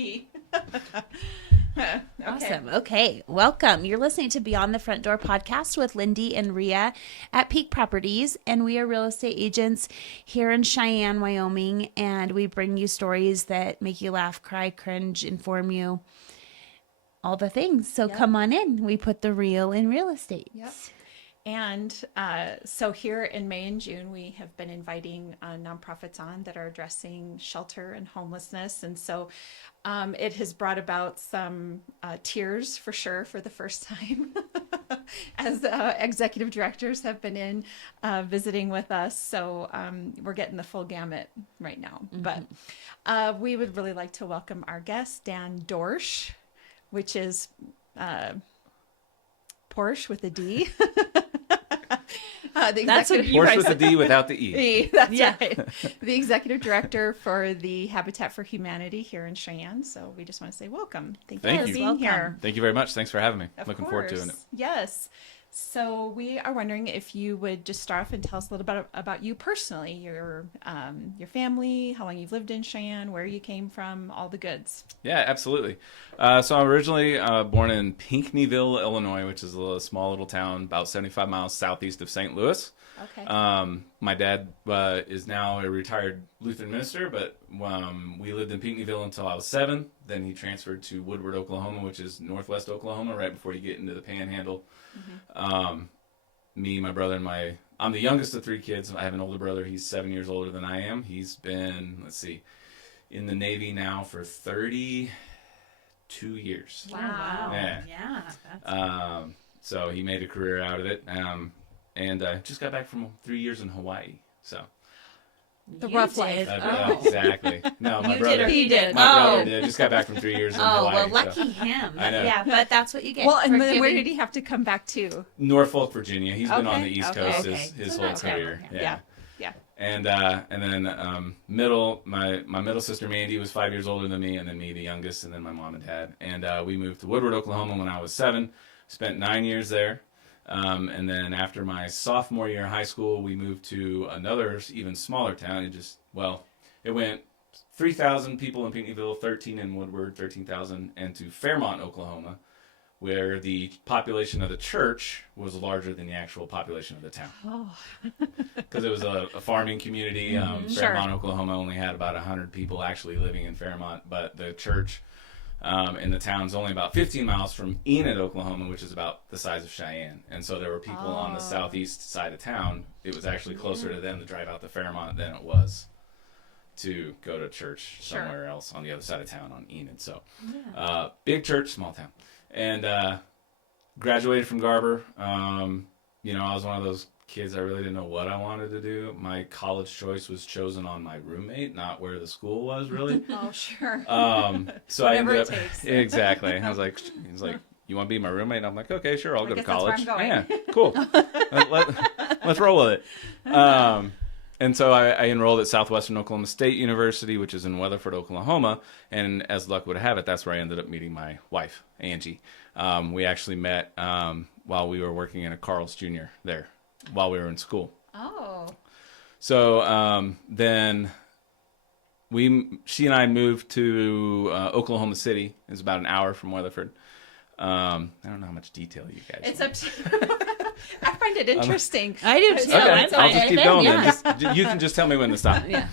P. Okay. Awesome. Okay. Welcome. You're listening to Beyond the Front Door podcast with Lindee and Rhea at Peak Properties. And we are real estate agents here in Cheyenne, Wyoming. And we bring you stories that make you laugh, cry, cringe, inform you, all the things. So come on in. We put the real in real estate. Yep. And so here in May and June, we have been inviting nonprofits on that are addressing shelter and homelessness. And so it has brought about some tears for sure for the first time as executive directors have been in visiting with us. So we're getting the full gamut right now. Mm-hmm. But we would really like to welcome our guest, Dan Dorsch, which is Porsche with a D. That's what Porsche with a D without the E. That's right. The executive director for the Habitat for Humanity here in Cheyenne. So we just want to say welcome. Thank you for being here. Thank you very much. Thanks for having me. Looking forward to it. Yes. So we are wondering if you would just start off and tell us a little bit about you personally, your family, how long you've lived in Cheyenne, where you came from, all the goods. Yeah, absolutely. So I'm originally born in Pinckneyville, Illinois, which is a small little town about 75 miles southeast of St. Louis. Okay. My dad is now a retired Lutheran minister, but we lived in Pinckneyville until I was 7. Then he transferred to Woodward, Oklahoma, which is northwest Oklahoma, right before you get into the Panhandle. Mm-hmm. Me, my brother, and I'm the youngest of 3 kids. I have an older brother. He's 7 years older than I am. He's been, in the Navy now for 32 years. Wow. Yeah. So he made a career out of it. And just got back from 3 years in Hawaii. So the rough life. Exactly. No, my brother. He did. My brother did. Just got back from 3 years in Hawaii. Oh, well, lucky him. I know. Yeah, but that's what you get. Well, and then where did he have to come back to? Norfolk, Virginia. He's been on the East Coast his whole career. Yeah. And then my middle sister Mandy was 5 years older than me, and then me, the youngest, and then my mom and dad. And we moved to Woodward, Oklahoma when I was 7. Spent 9 years there. And then after my sophomore year in high school, we moved to another even smaller town. It went 3,000 people in Pinckneyville, 13 in Woodward, 13,000, and to Fairmont, Oklahoma, where the population of the church was larger than the actual population of the town. Oh. Because it was a farming community. Fairmont, Oklahoma only had about 100 people actually living in Fairmont, but the church in the town's only about 15 miles from Enid, Oklahoma, which is about the size of Cheyenne. And so there were people on the southeast side of town. It was actually closer to them to drive out to Fairmont than it was to go to church somewhere else on the other side of town on Enid. So big church, small town. And graduated from Garber. I was one of those kids, I really didn't know what I wanted to do. My college choice was chosen on my roommate, not where the school was really. Oh, sure. So I ended up exactly. I was like, he's like, you want to be my roommate? And I'm like, okay, sure, I'll go to college. Yeah, cool. Let's roll with it. And so I enrolled at Southwestern Oklahoma State University, which is in Weatherford, Oklahoma. And as luck would have it, that's where I ended up meeting my wife, Angie. We actually met while we were working in a Carl's Jr. there while we were in school. Oh. So then she and I moved to Oklahoma City. It's about an hour from Weatherford. I don't know how much detail you guys It's up to you. I find it interesting. I do too. Okay, I'll just keep going then. You can just tell me when to stop. Yeah.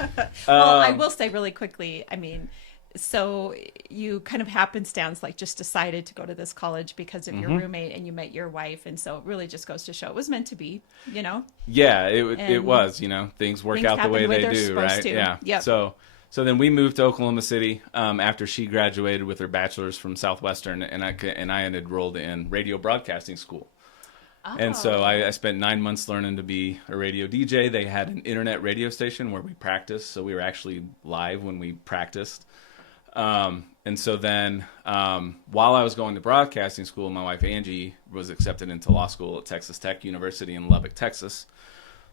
Well, I will say really quickly, so you kind of happenstance just decided to go to this college because of your roommate and you met your wife. And so it really just goes to show it was meant to be, Yeah, it was, things work out the way they do, right? To. Yeah. Yep. So then we moved to Oklahoma City after she graduated with her bachelor's from Southwestern, and I had enrolled in radio broadcasting school. Oh. And so I spent 9 months learning to be a radio DJ. They had an internet radio station where we practiced, so we were actually live when we practiced. And so then while I was going to broadcasting school, my wife Angie was accepted into law school at Texas Tech University in Lubbock, Texas.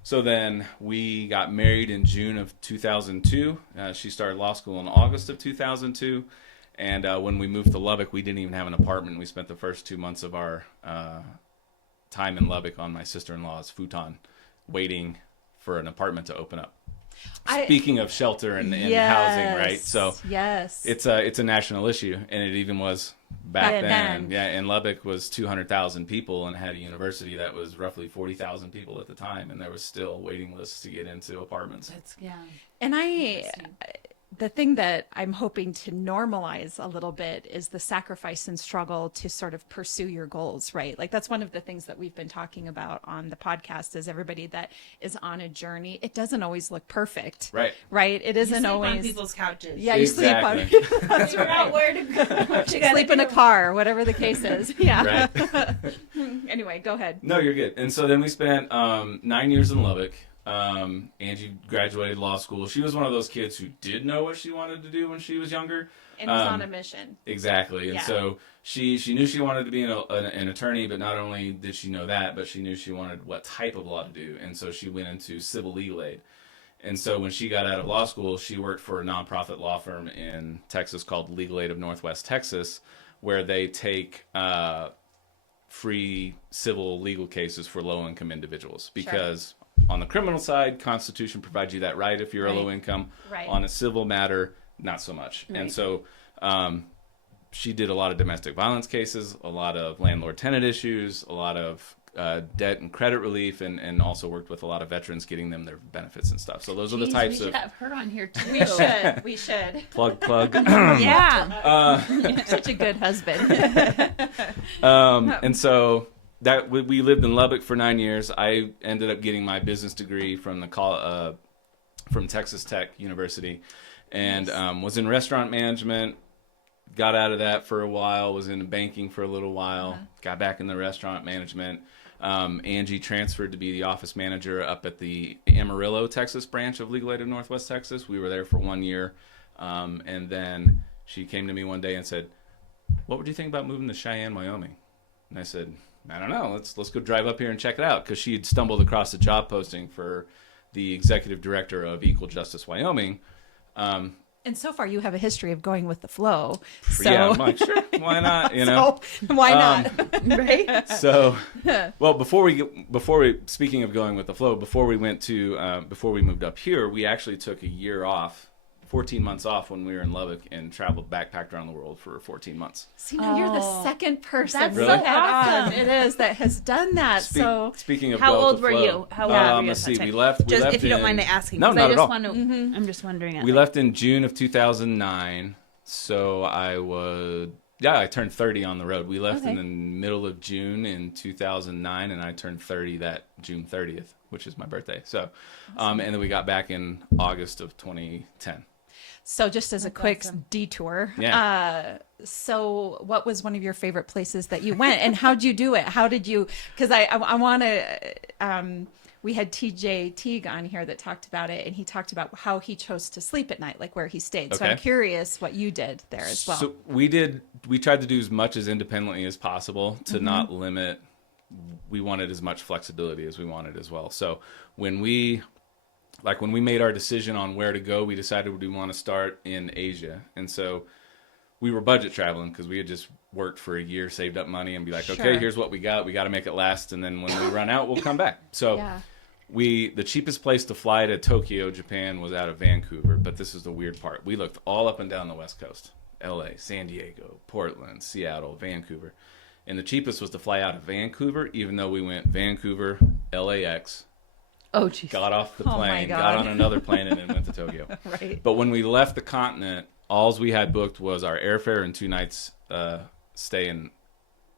So then we got married in June of 2002. She started law school in August of 2002. And when we moved to Lubbock, we didn't even have an apartment. We spent the first 2 months of our time in Lubbock on my sister-in-law's futon, waiting for an apartment to open up. Speaking of shelter and housing, right? So yes, it's a national issue, and it even was back then. Yeah, and Lubbock was 200,000 people and had a university that was roughly 40,000 people at the time, and there was still waiting lists to get into apartments. And the thing that I'm hoping to normalize a little bit is the sacrifice and struggle to sort of pursue your goals, right? Like that's one of the things that we've been talking about on the podcast is everybody that is on a journey. It doesn't always look perfect. Right. It isn't you sleep always on people's couches. Yeah, you sleep on That's right. Where to go. Sleep in a car, whatever the case is. Yeah. Right. Anyway, go ahead. No, you're good. And so then we spent 9 years in Lubbock. Angie graduated law school. She was one of those kids who did know what she wanted to do when she was younger. And was on a mission. Exactly. And so she knew she wanted to be an attorney, but not only did she know that, but she knew she wanted what type of law to do. And so she went into civil legal aid. And so when she got out of law school, she worked for a nonprofit law firm in Texas called Legal Aid of Northwest Texas, where they take free civil legal cases for low-income individuals. Because on the criminal side, Constitution provides you that right if you're a low income. Right. On a civil matter, not so much. Right. And so she did a lot of domestic violence cases, a lot of landlord-tenant issues, a lot of debt and credit relief, and also worked with a lot of veterans getting them their benefits and stuff. So those are the types we of... should have her on here too. We should. Plug. Yeah. Such a good husband. And so... that we lived in Lubbock for 9 years. I ended up getting my business degree from from Texas Tech University, and was in restaurant management. Got out of that for a while. Was in banking for a little while. Got back in the restaurant management. Angie transferred to be the office manager up at the Amarillo, Texas branch of Legal Aid of Northwest Texas. We were there for 1 year, and then she came to me one day and said, "What would you think about moving to Cheyenne, Wyoming?" And I said, "I don't know. Let's go drive up here and check it out," because she had stumbled across a job posting for the executive director of Equal Justice Wyoming. And so far, you have a history of going with the flow. So. Yeah, I'm like, sure, why not? You know, so, why not? Right? So, well, before we speaking of going with the flow, before we moved up here, we actually took a year off. 14 months off when we were in Lubbock and traveled backpacked around the world for 14 months. See, now you're the second person that's really? so awesome. It is that has done that. Speaking of how old were flow, you? How old were you? Let's see. We left. Just if you don't mind me asking. No, not at all. I'm just wondering. We left in June of 2009. So I turned 30 on the road. We left in the middle of June in 2009, and I turned 30 that June 30th, which is my birthday. So, and then we got back in August of 2010. So just as a quick detour, so what was one of your favorite places that you went, and how'd you do it? How did you, because I want to, we had TJ Teague on here that talked about it, and he talked about how he chose to sleep at night, like where he stayed. So I'm curious what you did there as well. So we tried to do as much as independently as possible to not limit. We wanted as much flexibility as we wanted as well. So when we made our decision on where to go, we decided we want to start in Asia. And so we were budget traveling because we had just worked for a year, saved up money, and be like, okay, here's what we got. We got to make it last. And then when we run out, we'll come back. So the cheapest place to fly to Tokyo, Japan was out of Vancouver. But this is the weird part. We looked all up and down the West Coast, LA, San Diego, Portland, Seattle, Vancouver. And the cheapest was to fly out of Vancouver, even though we went Vancouver, LAX, oh, geez. Got off the plane, got on another plane, and then went to Tokyo. Right. But when we left the continent, all we had booked was our airfare and 2 nights stay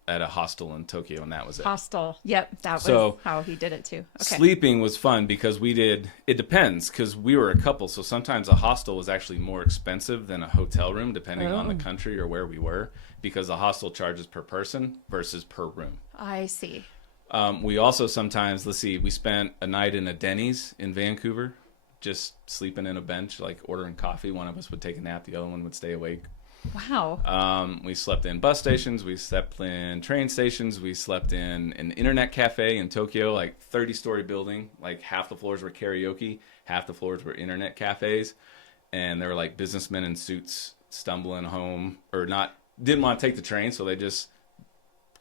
at a hostel in Tokyo, and that was it. Hostel. Yep, that was how he did it too. Okay. Sleeping was fun because it depends, because we were a couple, so sometimes a hostel was actually more expensive than a hotel room, depending on the country or where we were, because the hostel charges per person versus per room. I see. We also sometimes, we spent a night in a Denny's in Vancouver, just sleeping in a bench, like ordering coffee. One of us would take a nap, the other one would stay awake. Wow. We slept in bus stations, we slept in train stations, we slept in an internet cafe in Tokyo, like 30-story building, like half the floors were karaoke, half the floors were internet cafes, and there were like businessmen in suits stumbling home, or didn't want to take the train, so they just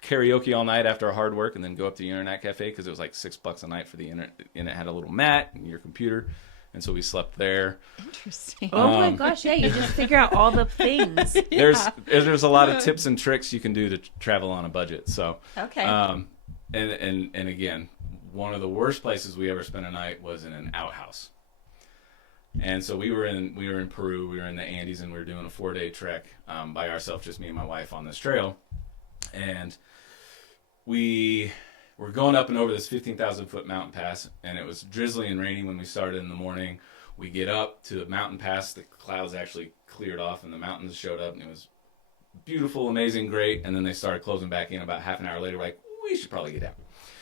karaoke all night after hard work and then go up to the internet cafe because it was like $6 a night for the internet, and it had a little mat and your computer, And so we slept there. Interesting. Oh my gosh, yeah, you just figure out all the things. There's a lot of tips and tricks you can do to travel on a budget. So, Okay. and again, one of the worst places we ever spent a night was in an outhouse. And so we were in Peru, we were in the Andes, and we were doing a 4-day trek by ourselves, just me and my wife on this trail. And we were going up and over this 15,000 foot mountain pass, and it was drizzly and rainy when we started in the morning. We get up to the mountain pass, the clouds actually cleared off and the mountains showed up, and it was beautiful, amazing, great. And then they started closing back in. About half an hour later, we're like, we should probably get down.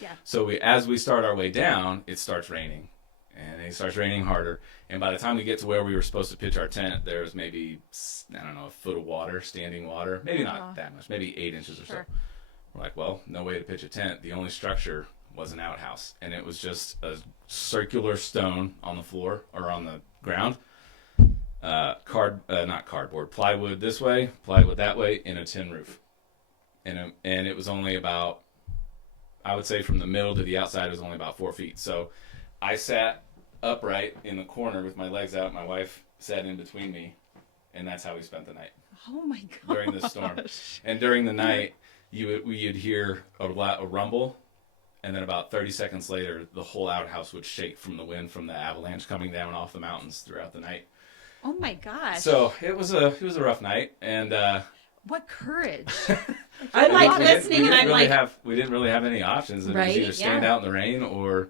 Yeah. So as we start our way down, it starts raining, and it starts raining harder. And by the time we get to where we were supposed to pitch our tent, there's maybe, I don't know, a foot of water, standing water, maybe not that much, maybe 8 inches or so. We're like, well, no way to pitch a tent. The only structure was an outhouse, and it was just a circular stone on the floor or on the ground, not cardboard, plywood this way, plywood that way, in a tin roof, and it was only about, I would say from the middle to the outside, it was only about 4 feet. So I sat upright in the corner with my legs out. My wife sat in between me, and that's how we spent the night. Oh my gosh. During the storm, and during the night, you'd hear a rumble, and then about 30 seconds later, the whole outhouse would shake from the wind from the avalanche coming down off the mountains throughout the night. Oh my gosh. So it was a rough night, and what courage. I'm like listening, and I'm like, we didn't really have any options. It right? was either stand out in the rain or.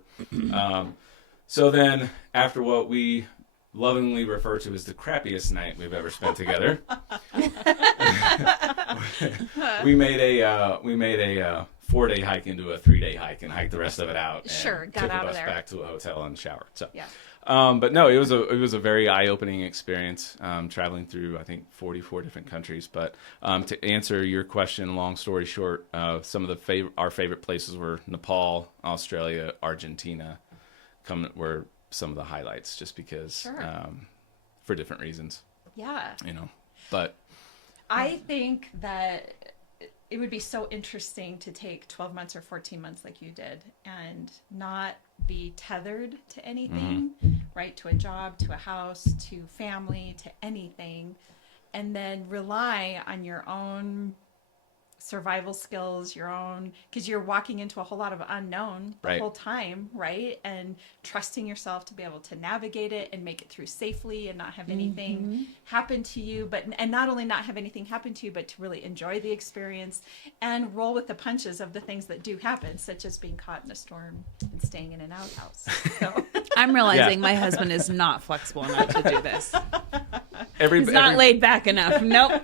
So then, after what we lovingly refer to as the crappiest night we've ever spent together, we made a 4-day hike into a 3-day hike and hiked the rest of it out. Sure, and got took out a of bus there. back to a hotel and showered. So Yeah. But no, it was a very eye-opening experience, traveling through, I think, 44 different countries. But to answer your question, long story short, some of our favorite places were Nepal, Australia, Argentina, were some of the highlights, just because for different reasons. Yeah. But I think that it would be so interesting to take 12 months or 14 months like you did and not be tethered to anything, right? To a job, to a house, to family, to anything, and then rely on your own survival skills, because you're walking into a whole lot of unknown the whole time, right? And trusting yourself to be able to navigate it and make it through safely and not have anything happen to you, and not only not have anything happen to you, but to really enjoy the experience and roll with the punches of the things that do happen, such as being caught in a storm and staying in an outhouse. So I'm realizing my husband is not flexible enough to do this. He's not laid back enough. Nope.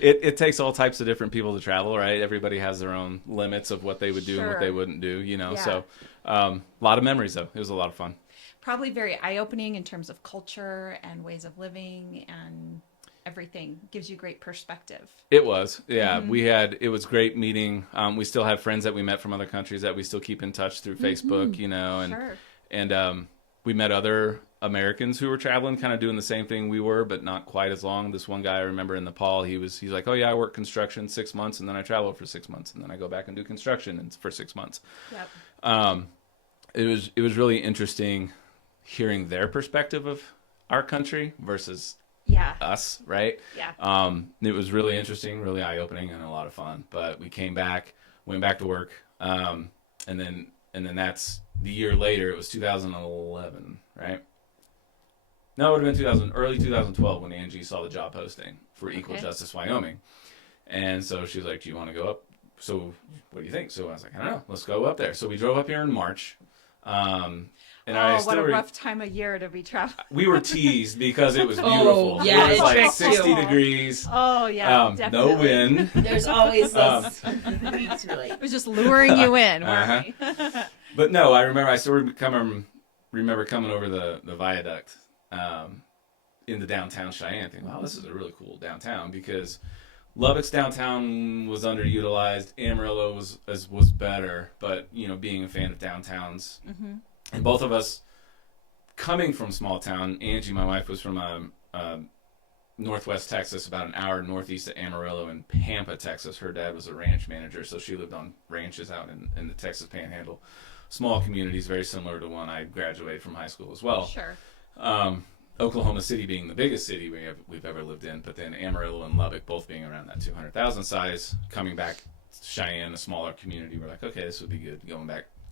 It takes all types of different people to travel, right? Everybody has their own limits of what they would do and what they wouldn't do, So a lot of memories, though. It was a lot of fun. Probably very eye-opening in terms of culture and ways of living and everything. Gives you great perspective. It was, yeah. It was great meeting. We still have friends that we met from other countries that we still keep in touch through Facebook, and we met other Americans who were traveling, kind of doing the same thing we were, but not quite as long. This one guy I remember in Nepal, he's like, oh yeah, I work construction 6 months, and then I travel for 6 months, and then I go back and do construction for 6 months. Yep. It was really interesting hearing their perspective of our country versus us, right? Yeah. It was really interesting, really eye-opening, and a lot of fun. But we came back, went back to work, and then that's the year later. It was 2011, right? No, it would have been early 2012 when Angie saw the job posting for Equal Justice Wyoming. And so she was like, do you want to go up? So what do you think? So I was like, I don't know. Let's go up there. So we drove up here in March. What a rough time of year to be traveling. We were teased because it was beautiful. Yeah, it was like tricks 60 you. degrees. Oh, yeah, definitely. No wind. There's always this weeks really. It was just luring you in, weren't we? But no, I still remember coming over the viaduct in the downtown Cheyenne, thinking, wow, this is a really cool downtown, because Lubbock's downtown was underutilized. Amarillo was better, but being a fan of downtowns, and both of us coming from small town. Angie, my wife, was from Northwest Texas, about an hour northeast of Amarillo, in Pampa, Texas. Her dad was a ranch manager, so she lived on ranches out in the Texas Panhandle. Small communities, very similar to one I graduated from high school as well. Sure. Oklahoma City being the biggest city we've ever lived in, but then Amarillo and Lubbock both being around that 200,000 size. Coming back to Cheyenne, a smaller community, we're like, okay, this would be good.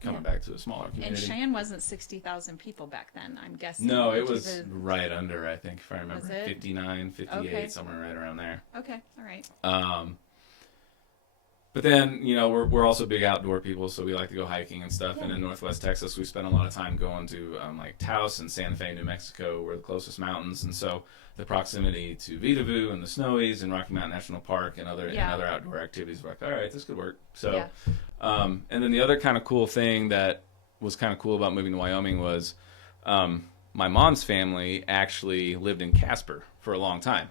Coming back to a smaller community. And Cheyenne wasn't 60,000 people back then, I'm guessing. No, it was right under, I think, if I remember. Was it? 59, 58, Okay. somewhere right around there. Okay, all right. But then, we're also big outdoor people, so we like to go hiking and stuff. And in Northwest Texas, we spend a lot of time going to like Taos and Santa Fe, New Mexico, were the closest mountains. And so the proximity to Vidavoo and the Snowies and Rocky Mountain National Park and other outdoor activities, we're like, all right, this could work. So, and then the other kind of cool thing that was kind of cool about moving to Wyoming was my mom's family actually lived in Casper for a long time.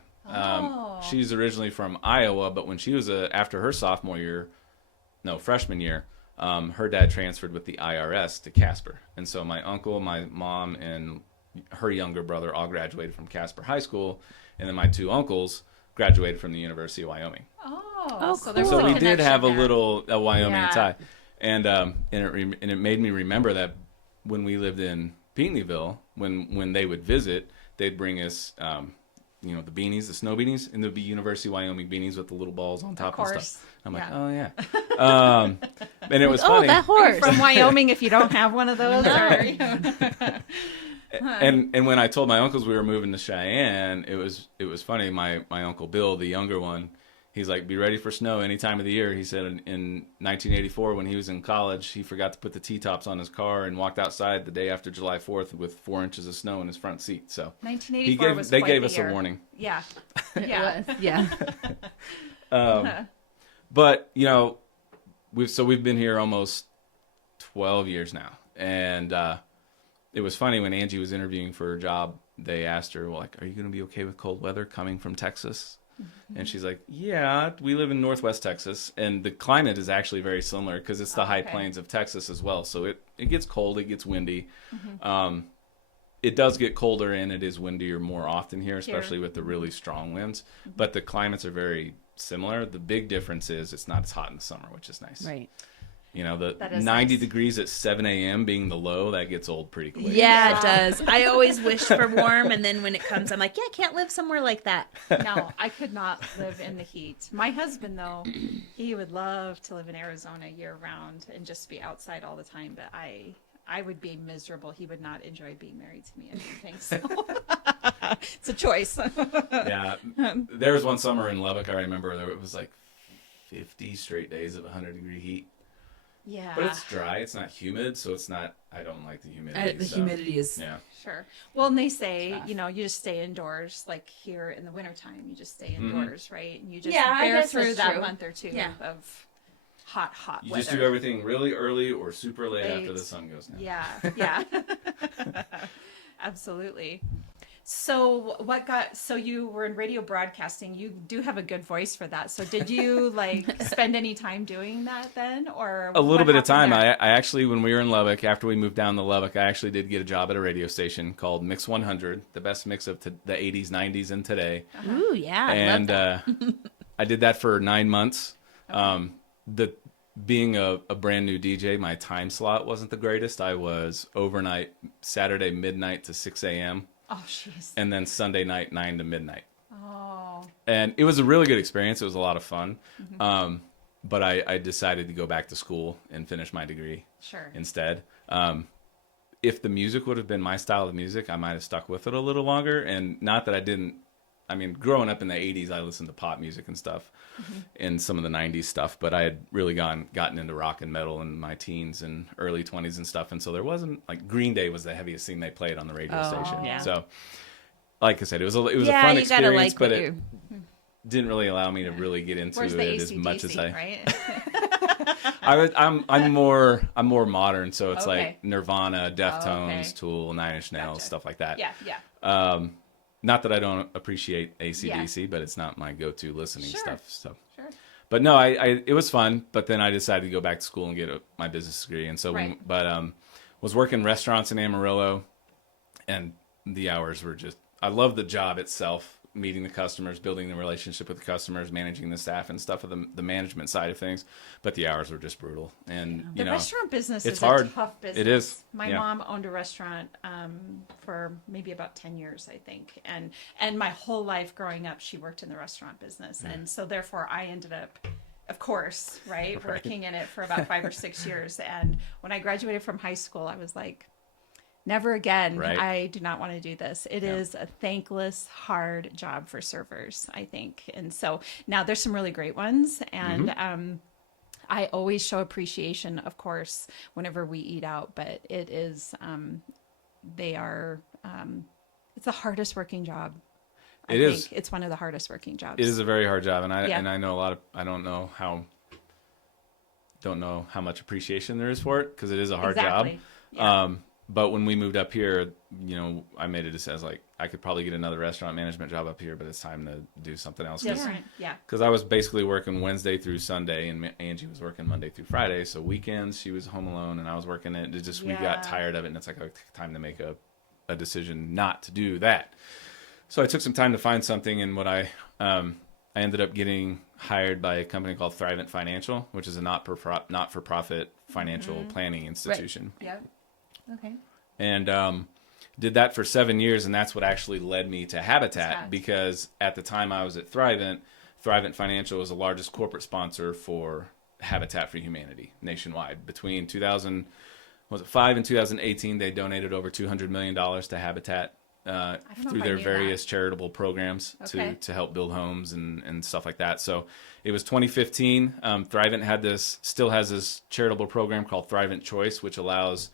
She's originally from Iowa, but when she was after her freshman year, her dad transferred with the IRS to Casper. And so my uncle, my mom, and her younger brother all graduated from Casper High School. And then my two uncles graduated from the University of Wyoming. Oh, cool. there's So a we did have a connection Wyoming tie. And it made me remember that when we lived in Pinckneyville, when they would visit, they'd bring us the beanies, the snow beanies, and there'd be University of Wyoming beanies with the little balls on top and stuff. I'm like, oh yeah. And it was funny. Oh, that horse. from Wyoming if you don't have one of those. And when I told my uncles we were moving to Cheyenne, it was funny. My uncle Bill, the younger one, he's like, be ready for snow any time of the year. He said in 1984 when he was in college, he forgot to put the T-tops on his car and walked outside the day after July 4th with 4 inches of snow in his front seat. So 1984 they gave the us year. a warning. Yeah. Yeah. Yeah. But we've been here almost 12 years now, and it was funny when Angie was interviewing for her job. They asked her, well, like, are you going to be okay with cold weather coming from Texas? Mm-hmm. And she's like, yeah, we live in Northwest Texas, and the climate is actually very similar because it's the high plains of Texas as well. So it gets cold, it gets windy. Mm-hmm. It does get colder and it is windier more often here, especially with the really strong winds. Mm-hmm. But the climates are very similar. The big difference is it's not as hot in the summer, which is nice. Right. The 90 nice. degrees at 7 a.m. being the low, that gets old pretty quick. Yeah, it does. I always wish for warm, and then when it comes, I'm like, yeah, I can't live somewhere like that. No, I could not live in the heat. My husband, though, he would love to live in Arizona year round and just be outside all the time. But I would be miserable. He would not enjoy being married to me, I don't think so. It's a choice. Yeah. There was one summer in Lubbock, I remember, it was like 50 straight days of 100-degree heat. Yeah. But it's dry. It's not humid, so it's not. I don't like the humidity. Humidity is. Yeah. Sure. Well, and they say, you just stay indoors. Like here in the wintertime, you just stay indoors, right? And you just bear through that month or two of hot You weather. just do everything really early or super late after the sun goes down. Yeah. Absolutely. So you were in radio broadcasting. You do have a good voice for that. So did you spend any time doing that then, or a little bit of time? there? I actually, when we were in Lubbock, after we moved down to Lubbock, I actually did get a job at a radio station called Mix 100, the best mix of the 80s, 90s, and today. Ooh, yeah. And I did that for 9 months. Okay. Being a brand new DJ, my time slot wasn't the greatest. I was overnight, Saturday midnight to 6 a.m. Oh, jeez. And then Sunday night, 9 to midnight. Oh. And it was a really good experience. It was a lot of fun. Mm-hmm. But I decided to go back to school and finish my degree instead. If the music would have been my style of music, I might have stuck with it a little longer. And not that I didn't. I mean, growing up in the 80s, I listened to pop music and stuff and some of the 90s stuff. But I had really gotten into rock and metal in my teens and early 20s and stuff. And so there wasn't, Green Day was the heaviest thing they played on the radio station. Yeah. So, like I said, it was a fun experience, but it didn't really allow me to really get into it as much as I. Right? I'm more modern, so it's like Nirvana, Deftones, Tool, Nine Inch Nails, stuff like that. Yeah. Not that I don't appreciate AC/DC, but it's not my go-to listening stuff. So, Sure. But no, it was fun. But then I decided to go back to school and get my business degree. And so, was working restaurants in Amarillo, and the hours were just. I love the job itself, meeting the customers, building the relationship with the customers, managing the staff and stuff of the management side of things. But the hours were just brutal. And, The restaurant business it's is hard. a tough business. It is. My Yeah. mom owned a restaurant for maybe about 10 years, I think. And my whole life growing up, she worked in the restaurant business. And so therefore I ended up, of course, right, working in it for about 5 or 6 years. And when I graduated from high school, I was like, never again. Right. I do not want to do this. It is a thankless, hard job for servers, I think. And so now there's some really great ones. And I always show appreciation, of course, whenever we eat out. But it is, it's the hardest working job. It is. It's one of the hardest working jobs. It is a very hard job. And I know I don't know how much appreciation there is for it, because it is a hard job. Yeah. But when we moved up here, I made a decision. I was like, I could probably get another restaurant management job up here, but it's time to do something else. Different. Yeah. Because I was basically working Wednesday through Sunday, and Angie was working Monday through Friday. So weekends, she was home alone, and I was working it. We got tired of it, and it's like time to make a decision not to do that. So I took some time to find something, and what I ended up getting hired by a company called Thrivent Financial, which is a not-for-profit financial planning institution. Right. Yep. Okay. And did that for 7 years, and that's what actually led me to Habitat, because at the time I was at Thrivent Financial was the largest corporate sponsor for Habitat for Humanity nationwide. Between 2005 and 2018, they donated over $200 million to Habitat through their various charitable programs to help build homes and stuff like that. So it was 2015. Thrivent still has this charitable program called Thrivent Choice, which allows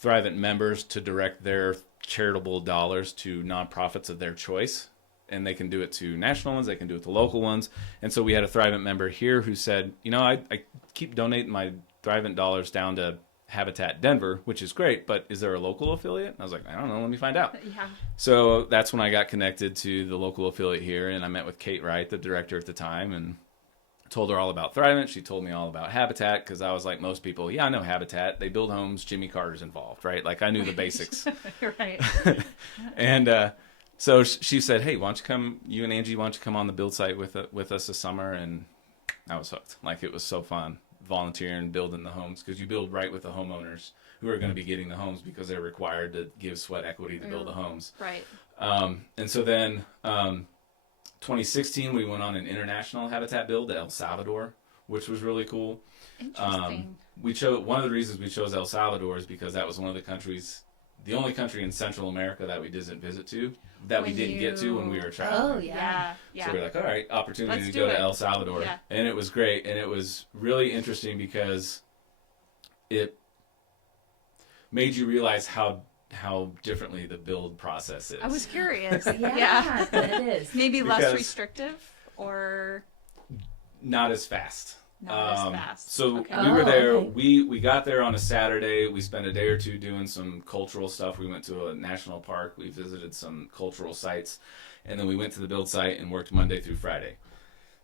Thrivent members to direct their charitable dollars to nonprofits of their choice. And they can do it to national ones, they can do it to local ones. And so we had a Thrivent member here who said, I keep donating my Thrivent dollars down to Habitat Denver, which is great, but is there a local affiliate? And I was like, I don't know, let me find out. Yeah. So that's when I got connected to the local affiliate here, and I met with Kate Wright, the director at the time, and told her all about Thrivent. She told me all about Habitat, because I was like most people, I know Habitat. They build homes. Jimmy Carter's involved, right? Like I knew the basics. Right. And so she said, hey, why don't you come, you and Angie, why don't you come on the build site with us this summer? And I was hooked. Like it was so fun volunteering, building the homes, because you build right with the homeowners who are going to be getting the homes, because they're required to give sweat equity to build the homes. Right. And so then 2016, we went on an international Habitat build to El Salvador, which was really cool. Interesting. One of the reasons we chose El Salvador is because that was one of the only country in Central America that we didn't visit to, that we didn't get to when we were traveling. Oh, yeah. So we're like, all right, opportunity Let's to go do to it. El Salvador. Yeah. And it was great. And it was really interesting because it made you realize how differently the build process is. I was curious. Yeah, it is. Maybe less Because- restrictive or Not as fast. not as fast. So Okay. we were there. Okay. We got there on a Saturday. We spent a day or two doing some cultural stuff. We went to a national park. We visited some cultural sites. And then we went to the build site and worked Monday through Friday.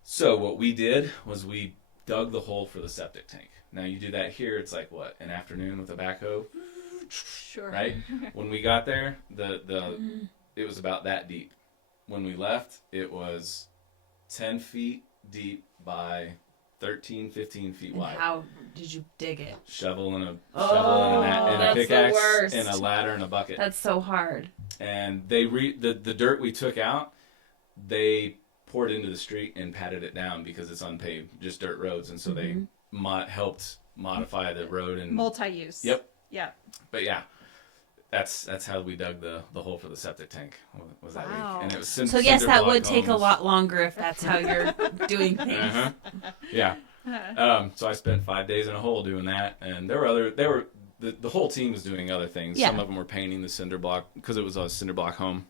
So what we did was we dug the hole for the septic tank. Now you do that here, it's like what, an afternoon with a backhoe? Sure. Right? When we got there, it was about that deep. When we left, it was 10 feet deep by 13, 15 feet And wide. how did you dig it? Shovel and a that's the pickaxe worst. and a ladder and a bucket. That's so hard. And they the dirt we took out, they poured into the street and patted it down because it's unpaved, just dirt roads, and so they helped modify the road and Multi-use. Yep. Yeah. But yeah, that's how we dug the hole for the septic tank. Was that Wow. week, and it was So yes, that would take a homes. lot longer if that's how you're doing things. Uh-huh. Yeah. So I spent 5 days in a hole doing that, and the whole team was doing other things. Yeah. Some of them were painting the cinder block because it was a cinder block home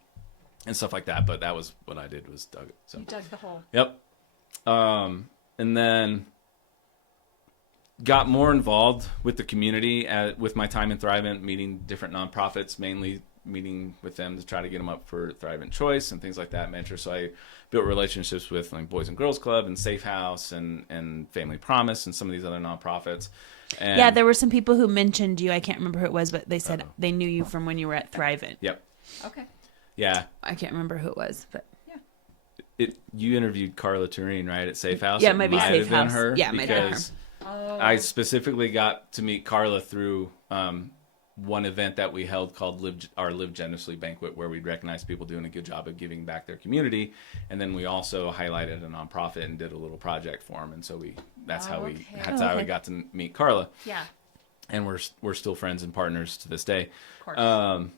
and stuff like that. But that was what I did, was dug it. So You dug the hole. yep. And then got more involved with the community with my time in Thrivent, meeting different nonprofits, mainly meeting with them to try to get them up for Thrivent Choice and things like that, mentor. So I built relationships with like Boys and Girls Club and Safe House and Family Promise and some of these other nonprofits. And Yeah, there were some people who mentioned you. I can't remember who it was, but they said they knew you from when you were at Thrivent. Yep. Okay. Yeah. I can't remember who it was, but you interviewed Carla Tureen, right, at Safe House? Yeah, it might be Safe have been House. her. Yeah, it might have been her. Because Oh. I specifically got to meet Carla through one event that we held called Live Generously Banquet, where we'd recognize people doing a good job of giving back their community, and then we also highlighted a nonprofit and did a little project for them, and so that's how we got to meet Carla. Yeah. And we're still friends and partners to this day. Of course.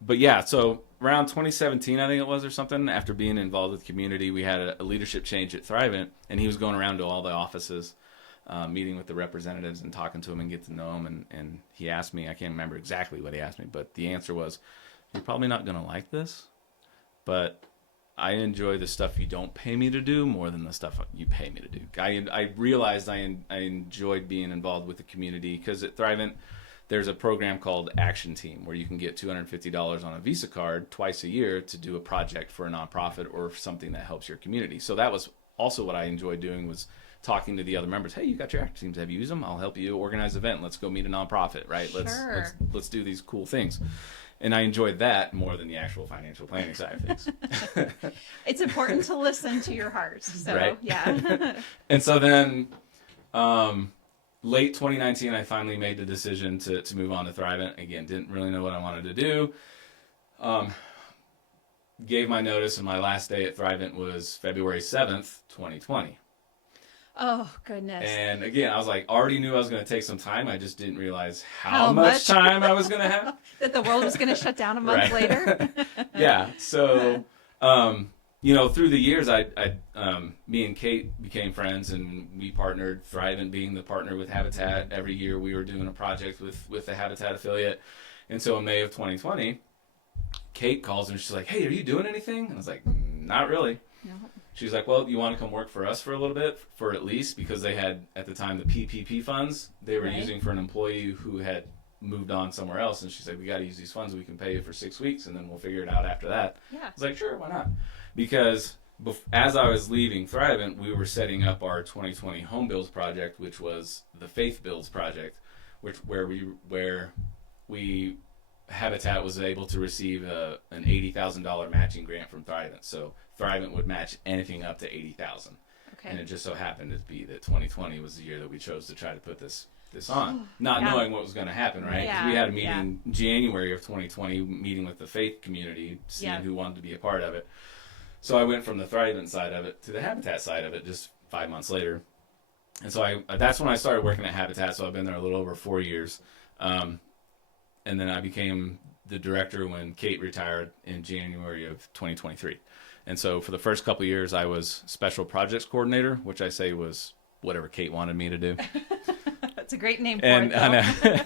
But yeah, so around 2017, I think it was, or something, after being involved with the community, we had a leadership change at Thrivent, and he was going around to all the offices, meeting with the representatives and talking to them and get to know them. And he asked me, I can't remember exactly what he asked me, but the answer was, you're probably not going to like this, but I enjoy the stuff you don't pay me to do more than the stuff you pay me to do. I realized I enjoyed being involved with the community, because at Thrivent, there's a program called Action Team where you can get $250 on a Visa card twice a year to do a project for a nonprofit or something that helps your community. So that was also what I enjoyed doing, was talking to the other members. Hey, you got your Action Teams. Have you used them? I'll help you organize an event. Let's go meet a nonprofit, right? Sure. Let's do these cool things. And I enjoyed that more than the actual financial planning side of things. It's important to listen to your heart. So, Right. yeah. And so then late 2019, I finally made the decision to move on to Thrivent. Again, didn't really know what I wanted to do. Gave my notice, and my last day at Thrivent was February 7th, 2020. Oh, goodness. And again, I was like, already knew I was going to take some time. I just didn't realize how much time I was going to have. That the world was going to shut down a month later. Yeah. So, through the years, me and Kate became friends, and we partnered. Thrivent being the partner with Habitat. Every year we were doing a project with the Habitat affiliate. And so in May of 2020, Kate calls and she's like, hey, are you doing anything? And I was like, not really. No. She's like, well, you want to come work for us for a little bit, for at least, because they had, at the time, the PPP funds they were using for an employee who had moved on somewhere else. And she's like, we got to use these funds. We can pay you for 6 weeks, and then we'll figure it out after that. Yeah. I was like, sure, why not? Because as I was leaving Thrivent, we were setting up our 2020 Home Builds project, which was the Faith Builds project, where Habitat was able to receive an $80,000 matching grant from Thrivent. So Thrivent would match anything up to $80,000. Okay. And it just so happened to be that 2020 was the year that we chose to try to put this on, not knowing what was going to happen, right? 'Cause we had a meeting January of 2020, meeting with the faith community, seeing who wanted to be a part of it. So I went from the Thrivent side of it to the Habitat side of it just 5 months later. And so that's when I started working at Habitat. So I've been there a little over 4 years. And then I became the director when Kate retired in January of 2023. And so for the first couple of years, I was special projects coordinator, which I say was whatever Kate wanted me to do. That's a great name for And it, though. I know.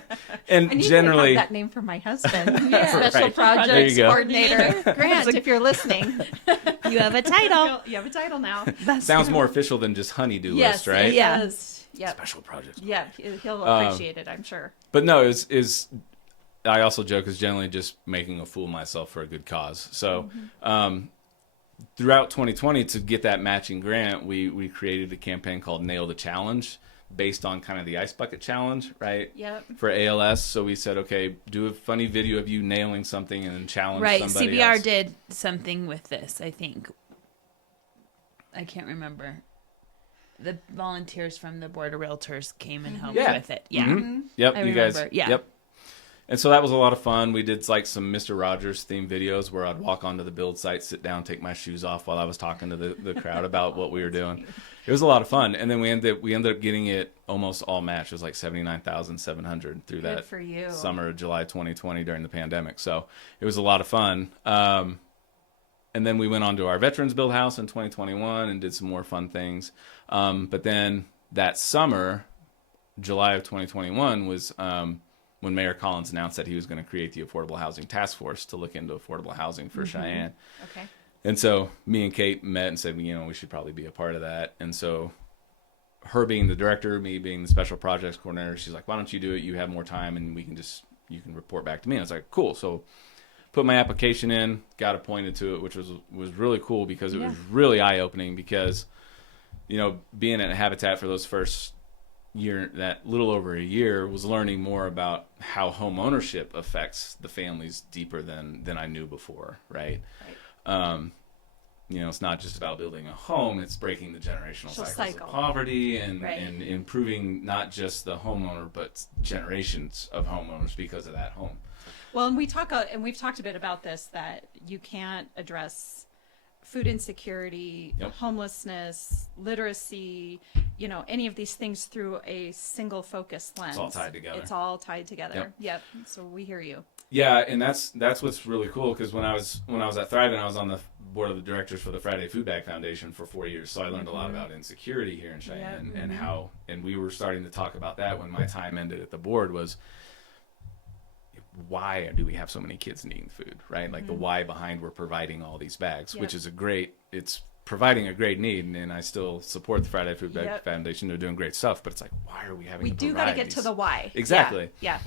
And I need generally, to have that name for my husband. Yeah. Special Right. There projects you go. coordinator. Grant, if you're listening, You have a title. you have a title now. sounds more official than just honeydew list, right? Yeah. Yes. Yep. Special projects. Yeah, he'll appreciate it, I'm sure. But no, is I also joke is generally just making a fool of myself for a good cause. So throughout 2020, to get that matching grant, we created a campaign called Nail the Challenge, based on kind of the Ice Bucket Challenge, right? Yep. For ALS. So we said, okay, do a funny video of you nailing something and then challenge somebody CBR else. did something with this, I think. I can't remember. The volunteers from the Board of Realtors came and helped with it. Yeah. Mhm. Yep, I you guys. remember, yeah. Yep. And so that was a lot of fun. We did like some Mr. Rogers themed videos where I'd walk onto the build site, sit down, take my shoes off while I was talking to the crowd about what we were doing. It was a lot of fun. And then we ended up getting it almost all matched. It was like 79,700 through Good that for you. summer of July 2020 during the pandemic. So it was a lot of fun. And then we went on to our Veterans Build House in 2021 and did some more fun things. But then that summer, July of 2021, was when Mayor Collins announced that he was going to create the Affordable Housing Task Force to look into affordable housing for Cheyenne. Okay. And so me and Kate met and said, we should probably be a part of that. And so her being the director, me being the special projects coordinator, she's like, why don't you do it? You have more time and you can report back to me. And I was like, cool. So put my application in, got appointed to it, which was really cool because it was really eye-opening because, being at Habitat for those first year, that little over a year, was learning more about how home ownership affects the families deeper than I knew before, right? it's not just about building a home, it's breaking the generational cycles cycle. of poverty and, Right. and improving not just the homeowner, but generations of homeowners because of that home. Well, and we've talked a bit about this, that you can't address food insecurity, Yep. homelessness, literacy, any of these things through a single focused lens. It's all tied together. It's all tied together. Yep. Yep. So we hear you. Yeah, and that's what's really cool, because when I was at Thrivent, I was on the board of the directors for the Friday Food Bag Foundation for 4 years. So I learned a lot about insecurity here in Cheyenne, Yep. and we were starting to talk about that when my time ended at the board, was why do we have so many kids needing food, right? Like the why behind we're providing all these bags, Yep. which is it's providing a great need, and I still support the Friday Food Bag Yep. Foundation. They're doing great stuff, but it's like, why are we having We to do provide got to get these? to the why. Exactly. Yeah.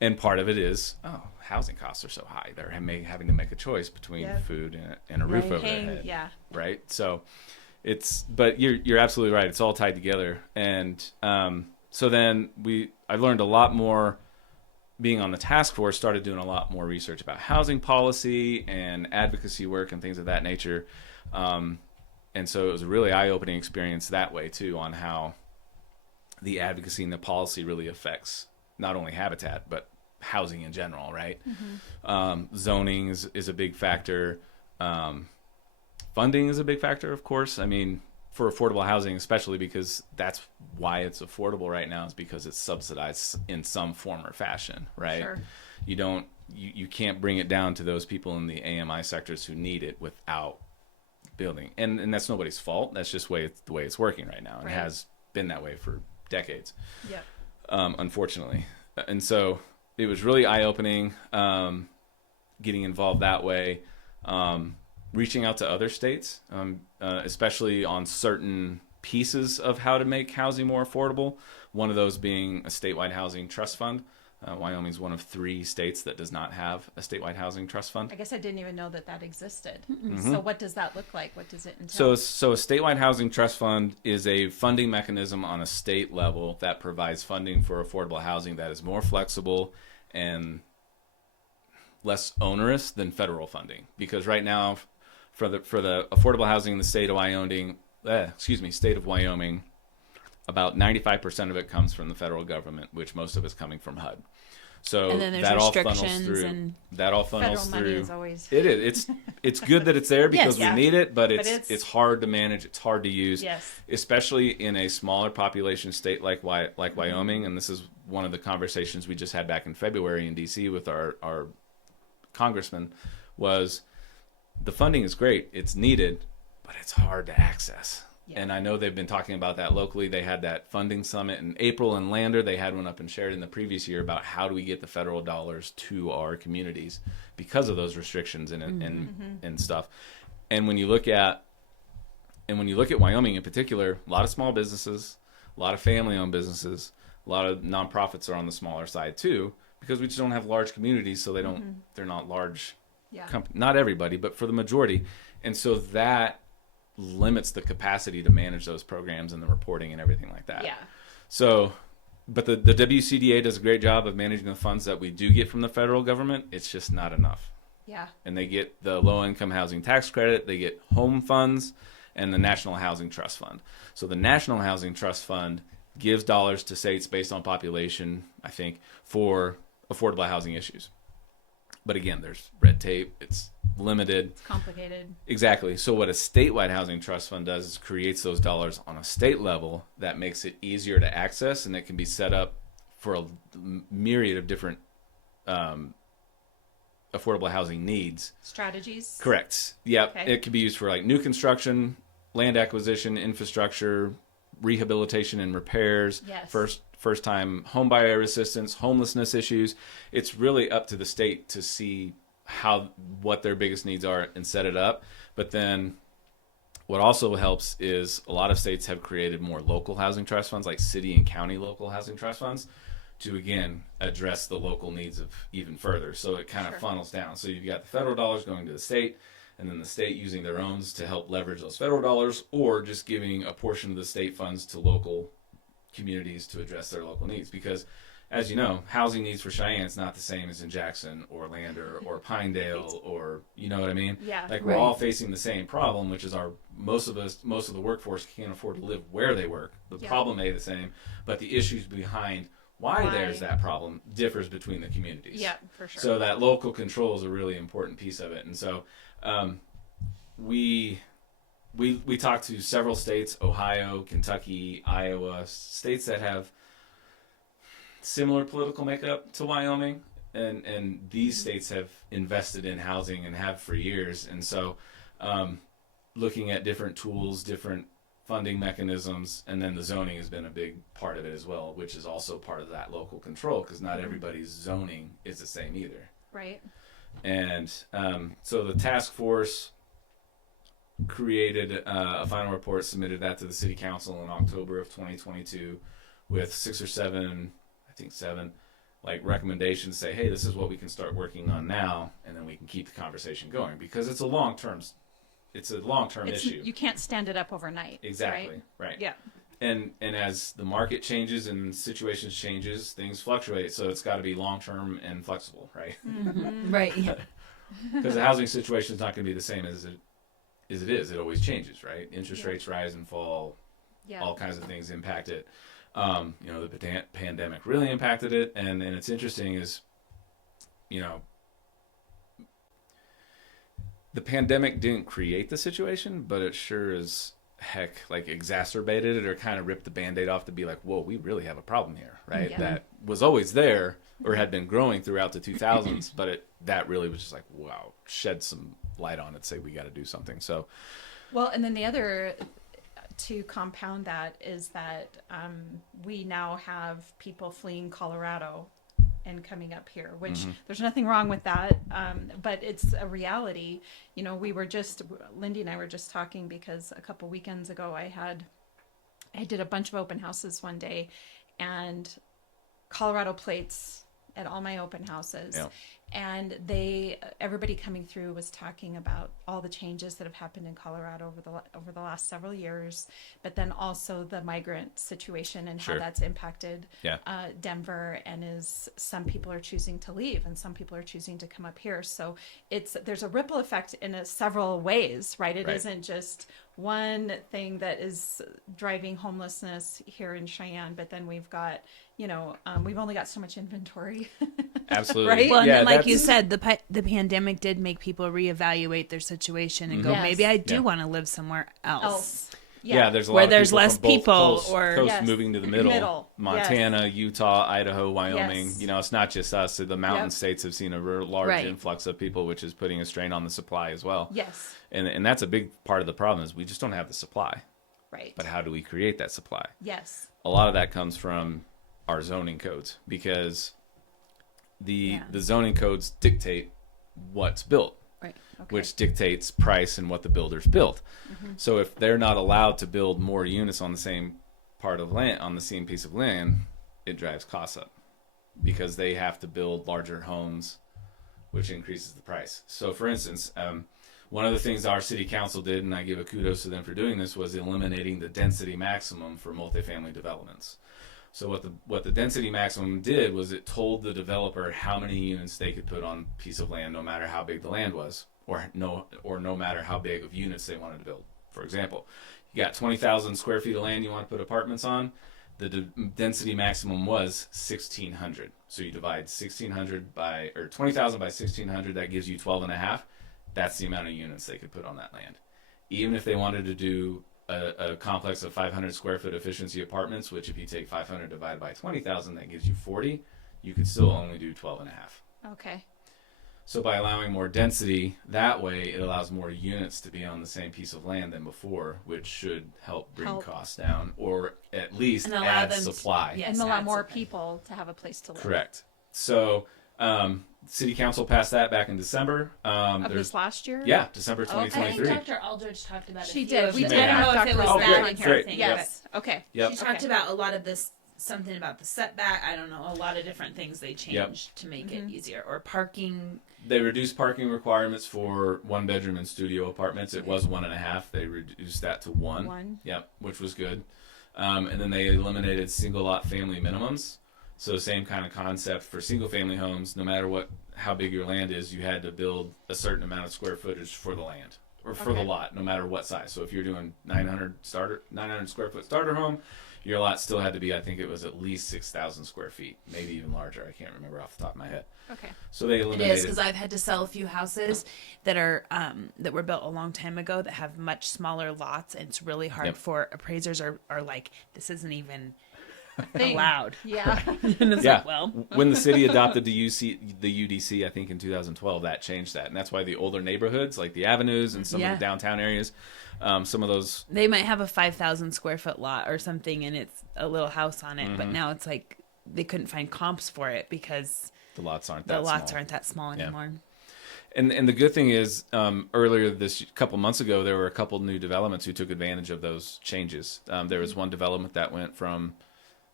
And part of it is, housing costs are so high. They're having to make a choice between Yep. food and a roof over their Paying, head. yeah. Right. So but you're absolutely right. It's all tied together. And so then I learned a lot more being on the task force, started doing a lot more research about housing policy and advocacy work and things of that nature. And so it was a really eye-opening experience that way too, on how the advocacy and the policy really affects not only habitat, but housing in general, right? Zoning is a big factor. Funding is a big factor, of course. I mean, for affordable housing, especially, because that's why it's affordable right now, is because it's subsidized in some form or fashion, right? Sure. You can't bring it down to those people in the AMI sectors who need it without building. And that's nobody's fault. That's just the way it's working right now. And Right. has been that way for decades. Yep. Unfortunately. And so it was really eye-opening, getting involved that way, reaching out to other states, especially on certain pieces of how to make housing more affordable. One of those being a statewide housing trust fund. Wyoming is one of 3 states that does not have a statewide housing trust fund. I guess I didn't even know that existed. So what does that look like? What does it So entail? a statewide housing trust fund is a funding mechanism on a state level that provides funding for affordable housing that is more flexible and less onerous than federal funding. Because right now, for the affordable housing in the state of Wyoming, about 95% of it comes from the federal government, which most of it's coming from HUD. So And then there's that all funnels restrictions through. and- That all funnels Federal money through. is always. It is. It's good that it's there because Yes. we need it, but it's- it's hard to manage. It's hard to use, Yes. especially in a smaller population state like Wyoming. And this is one of the conversations we just had back in February in D.C. with our congressman. Was the funding is great, it's needed, but it's hard to access. Yeah. And I know they've been talking about that locally. They had that funding summit in April in Lander. They had one up in Sheridan the previous year about how do we get the federal dollars to our communities because of those restrictions and stuff. And when you look at Wyoming in particular, a lot of small businesses, a lot of family-owned businesses, a lot of nonprofits are on the smaller side too, because we just don't have large communities, so they're not large. Yeah. Not everybody, but for the majority. And so that limits the capacity to manage those programs and the reporting and everything like that. Yeah. So, but the WCDA does a great job of managing the funds that we do get from the federal government. It's just not enough. Yeah. And they get the low-income housing tax credit, they get home funds, and the National Housing Trust Fund. So the National Housing Trust Fund gives dollars to states based on population, I think, for affordable housing issues. But again, there's red tape. It's limited. It's complicated. Exactly. So what a statewide housing trust fund does is creates those dollars on a state level that makes it easier to access, and it can be set up for a myriad of different affordable housing needs. Strategies. Correct. Yep. Okay. It can be used for like new construction, land acquisition, infrastructure, rehabilitation and repairs, Yes. first time home buyer assistance, homelessness issues. It's really up to the state to see what their biggest needs are and set it up. But then what also helps is a lot of states have created more local housing trust funds, like city and county local housing trust funds, to again address the local needs of even further. So it kind of Sure. funnels down. So you've got the federal dollars going to the state, and then the state using their own to help leverage those federal dollars, or just giving a portion of the state funds to local communities to address their local needs. Because as you know, housing needs for Cheyenne is not the same as in Jackson or Lander or Pinedale or, you know what I mean? Yeah. Like we're all facing the same problem, which is most of the workforce can't afford to live where they work. The problem may be the same, but the issues behind why there's that problem differs between the communities. Yeah, for sure. So that local control is a really important piece of it. And so we talked to several states, Ohio, Kentucky, Iowa, states that have similar political makeup to Wyoming. And these states have invested in housing and have for years. And so looking at different tools, different funding mechanisms, and then the zoning has been a big part of it as well, which is also part of that local control, because not everybody's zoning is the same either. Right. And so the task force created a final report, submitted that to the city council in October of 2022 with 6 or 7, I think 7, like recommendations, say, hey, this is what we can start working on now, and then we can keep the conversation going, because it's a long-term issue. You can't stand it up overnight. Exactly. Right. Yeah. And as the market changes and situations changes, things fluctuate. So it's got to be long-term and flexible, right? Mm-hmm. Right. Yeah. Because the housing situation is not going to be the same as it is. It always changes, right? Interest rates rise and fall. Yeah. All kinds of things impact it. The pandemic really impacted it. And it's interesting is, the pandemic didn't create the situation, but it sure as heck like exacerbated it, or kind of ripped the Band-Aid off to be like, whoa, we really have a problem here, right? Yeah. That was always there or had been growing throughout the 2000s, but that really was just like, wow, shed some light on it, say we got to do something. So, well, and then the other, to compound that, is that we now have people fleeing Colorado and coming up here, which there's nothing wrong with that, but it's a reality. Lindee and I were just talking, because a couple weekends ago I did a bunch of open houses one day, and Colorado plates at all my open houses. Yeah. And everybody coming through was talking about all the changes that have happened in Colorado over the last several years, but then also the migrant situation and how that's impacted Denver, and some people are choosing to leave and some people are choosing to come up here. So there's a ripple effect in several ways, right? It isn't just one thing that is driving homelessness here in Cheyenne, but then we've got, we've only got so much inventory. Absolutely. Right? Well, and then, like you said, the pandemic did make people reevaluate their situation and go, maybe I do want to live somewhere else. Yeah, there's a lot where of there's people less from both people, coasts moving to the middle. Montana, Utah, Idaho, Wyoming. Yes. It's not just us. The mountain states have seen a large influx of people, which is putting a strain on the supply as well. Yes. And that's a big part of the problem, is we just don't have the supply. Right. But how do we create that supply? Yes. A lot of that comes from our zoning codes, because the zoning codes dictate what's built. Right. Okay. Which dictates price and what the builders build. So if they're not allowed to build more units on the same part of land, on the same piece of land, it drives costs up, because they have to build larger homes, which increases the price. So for instance, one of the things our city council did, and I give a kudos to them for doing this, was eliminating the density maximum for multifamily developments. So what the density maximum did was it told the developer how many units they could put on a piece of land, no matter how big the land was, or no matter how big of units they wanted to build. For example, you got 20,000 square feet of land you want to put apartments on. The density maximum was 1,600. So you divide 1,600 by 20,000 by 1,600. That gives you 12 and a half. That's the amount of units they could put on that land. Even if they wanted to do a complex of 500 square foot efficiency apartments, which if you take 500 divided by 20,000, that gives you 40. You could still only do 12 and a half. Okay. So by allowing more density that way, it allows more units to be on the same piece of land than before, which should help bring costs down, or at least add supply. And allow more people to have a place to live. Correct. So city council passed that back in December. Of this last year? Yeah, December I 2023. think Dr. Aldridge talked about it. She did. We I did don't have know if it was Dr. that Aldridge in here. her thing. Yes. Okay. Yep. She talked about a lot of this, something about the setback. I don't know, a lot of different things they changed to make it easier. Or parking. They reduced parking requirements for 1-bedroom and studio apartments. It was 1.5. They reduced that to 1. Yep, which was good. And then they eliminated single lot family minimums. So same kind of concept for single family homes. No matter how big your land is, you had to build a certain amount of square footage for the land or for the lot, no matter what size. So if you're doing 900 square foot starter home, your lot still had to be, I think it was at least 6,000 square feet, maybe even larger. I can't remember off the top of my head. Okay. So they It eliminated. is, because I've had to sell a few houses that are that were built a long time ago that have much smaller lots, and it's really hard for appraisers are like, this isn't even allowed. Yeah. And it's like, well, When the city adopted the UDC, I think in 2012, that changed that, and that's why the older neighborhoods, like the avenues and some of the downtown areas, some of those, they might have a 5,000 square foot lot or something, and it's a little house on it, but now it's like they couldn't find comps for it because the lots aren't that small anymore. And the good thing is, earlier this couple months ago, there were a couple new developments who took advantage of those changes. There was one development that went from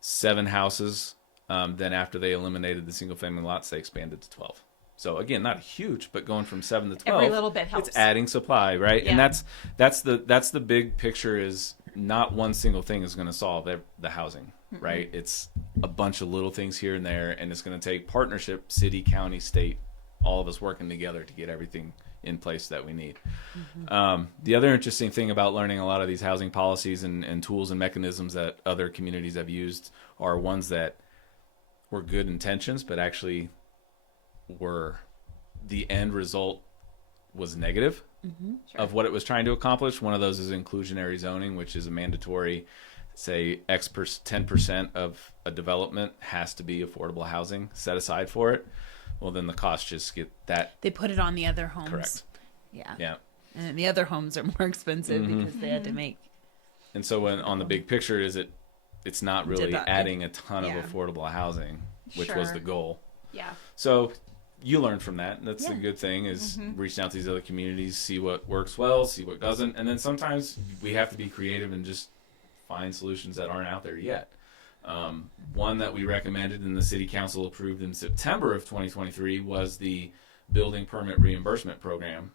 7 houses. Then after they eliminated the single family lots, they expanded to 12. So again, not huge, but going from 7 to 12, Every little bit helps. It's adding supply, right? Yeah. And that's the big picture. Is not one single thing is going to solve the housing, right? It's a bunch of little things here and there, and it's going to take partnership, city, county, state, all of us working together to get everything in place that we need. The other interesting thing about learning a lot of these housing policies and tools and mechanisms that other communities have used are ones that were good intentions, but actually were the end result was negative of what it was trying to accomplish. One of those is inclusionary zoning, which is a mandatory, say 10% of a development has to be affordable housing set aside for it. Well, then the costs just get that. They put it on the other homes. Correct. Yeah. And then the other homes are more expensive because they had to make. And so on the big picture, it's not really adding a ton of affordable housing, which was the goal. Yeah. So you learn from that. That's the good thing, is reaching out to these other communities, see what works well, see what doesn't. And then sometimes we have to be creative and just find solutions that aren't out there yet. One that we recommended and the city council approved in September of 2023 was the building permit reimbursement program.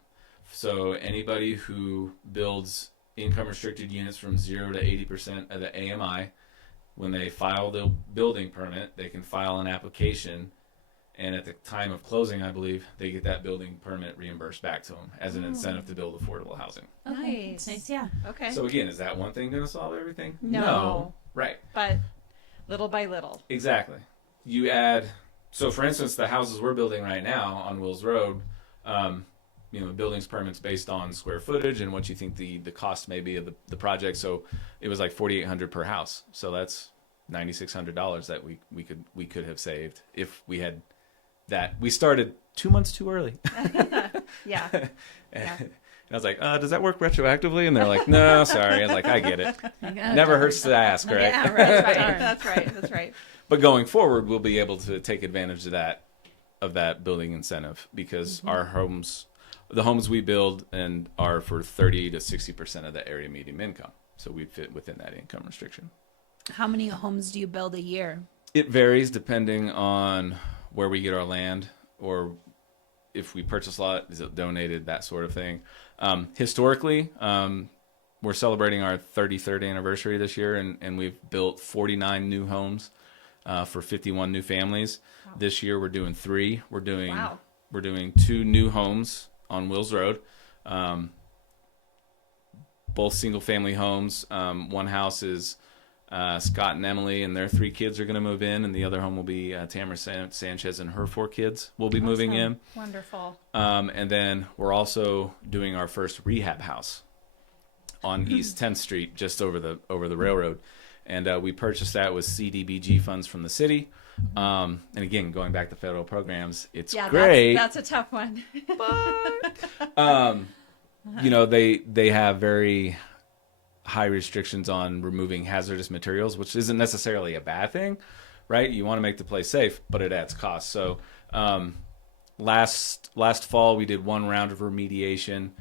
So anybody who builds income restricted units from 0 to 80% of the AMI, when they file the building permit, they can file an application, and at the time of closing, I believe, they get that building permit reimbursed back to them as an incentive to build affordable housing. Okay. Nice. Nice, yeah. Okay. So again, is that one thing going to solve everything? No. Right. But little by little. Exactly. You add, so for instance, the houses we're building right now on Wills Road, the building's permits based on square footage and what you think the cost may be of the project. So it was like $4,800 per house. So that's $9,600 that we could have saved if we had that. We started 2 months too early. Yeah. And I was like, does that work retroactively? And they're like, no, sorry. I was like, I get it. Never hurts to ask, right? Yeah, right. That's right. But going forward, we'll be able to take advantage of that building incentive, because our homes, the homes we build, and are for 30 to 60% of the area median income. So we'd fit within that income restriction. How many homes do you build a year? It varies depending on where we get our land, or if we purchase a lot, is it donated, that sort of thing. Historically, we're celebrating our 33rd anniversary this year, and we've built 49 new homes for 51 new families. Wow. This year we're doing 3. We're doing 2 new homes on Wills Road, both single family homes. One house is Scott and Emily and their 3 kids are going to move in, and the other home will be Tamara Sanchez and her 4 kids will be moving in. Wonderful. And then we're also doing our first rehab house on East 10th Street, just over the railroad. And we purchased that with CDBG funds from the city. And again, going back to federal programs, it's great. That's a tough one. But, they have very high restrictions on removing hazardous materials, which isn't necessarily a bad thing, right? You want to make the place safe, but it adds cost. So last fall, we did 1 round of remediation.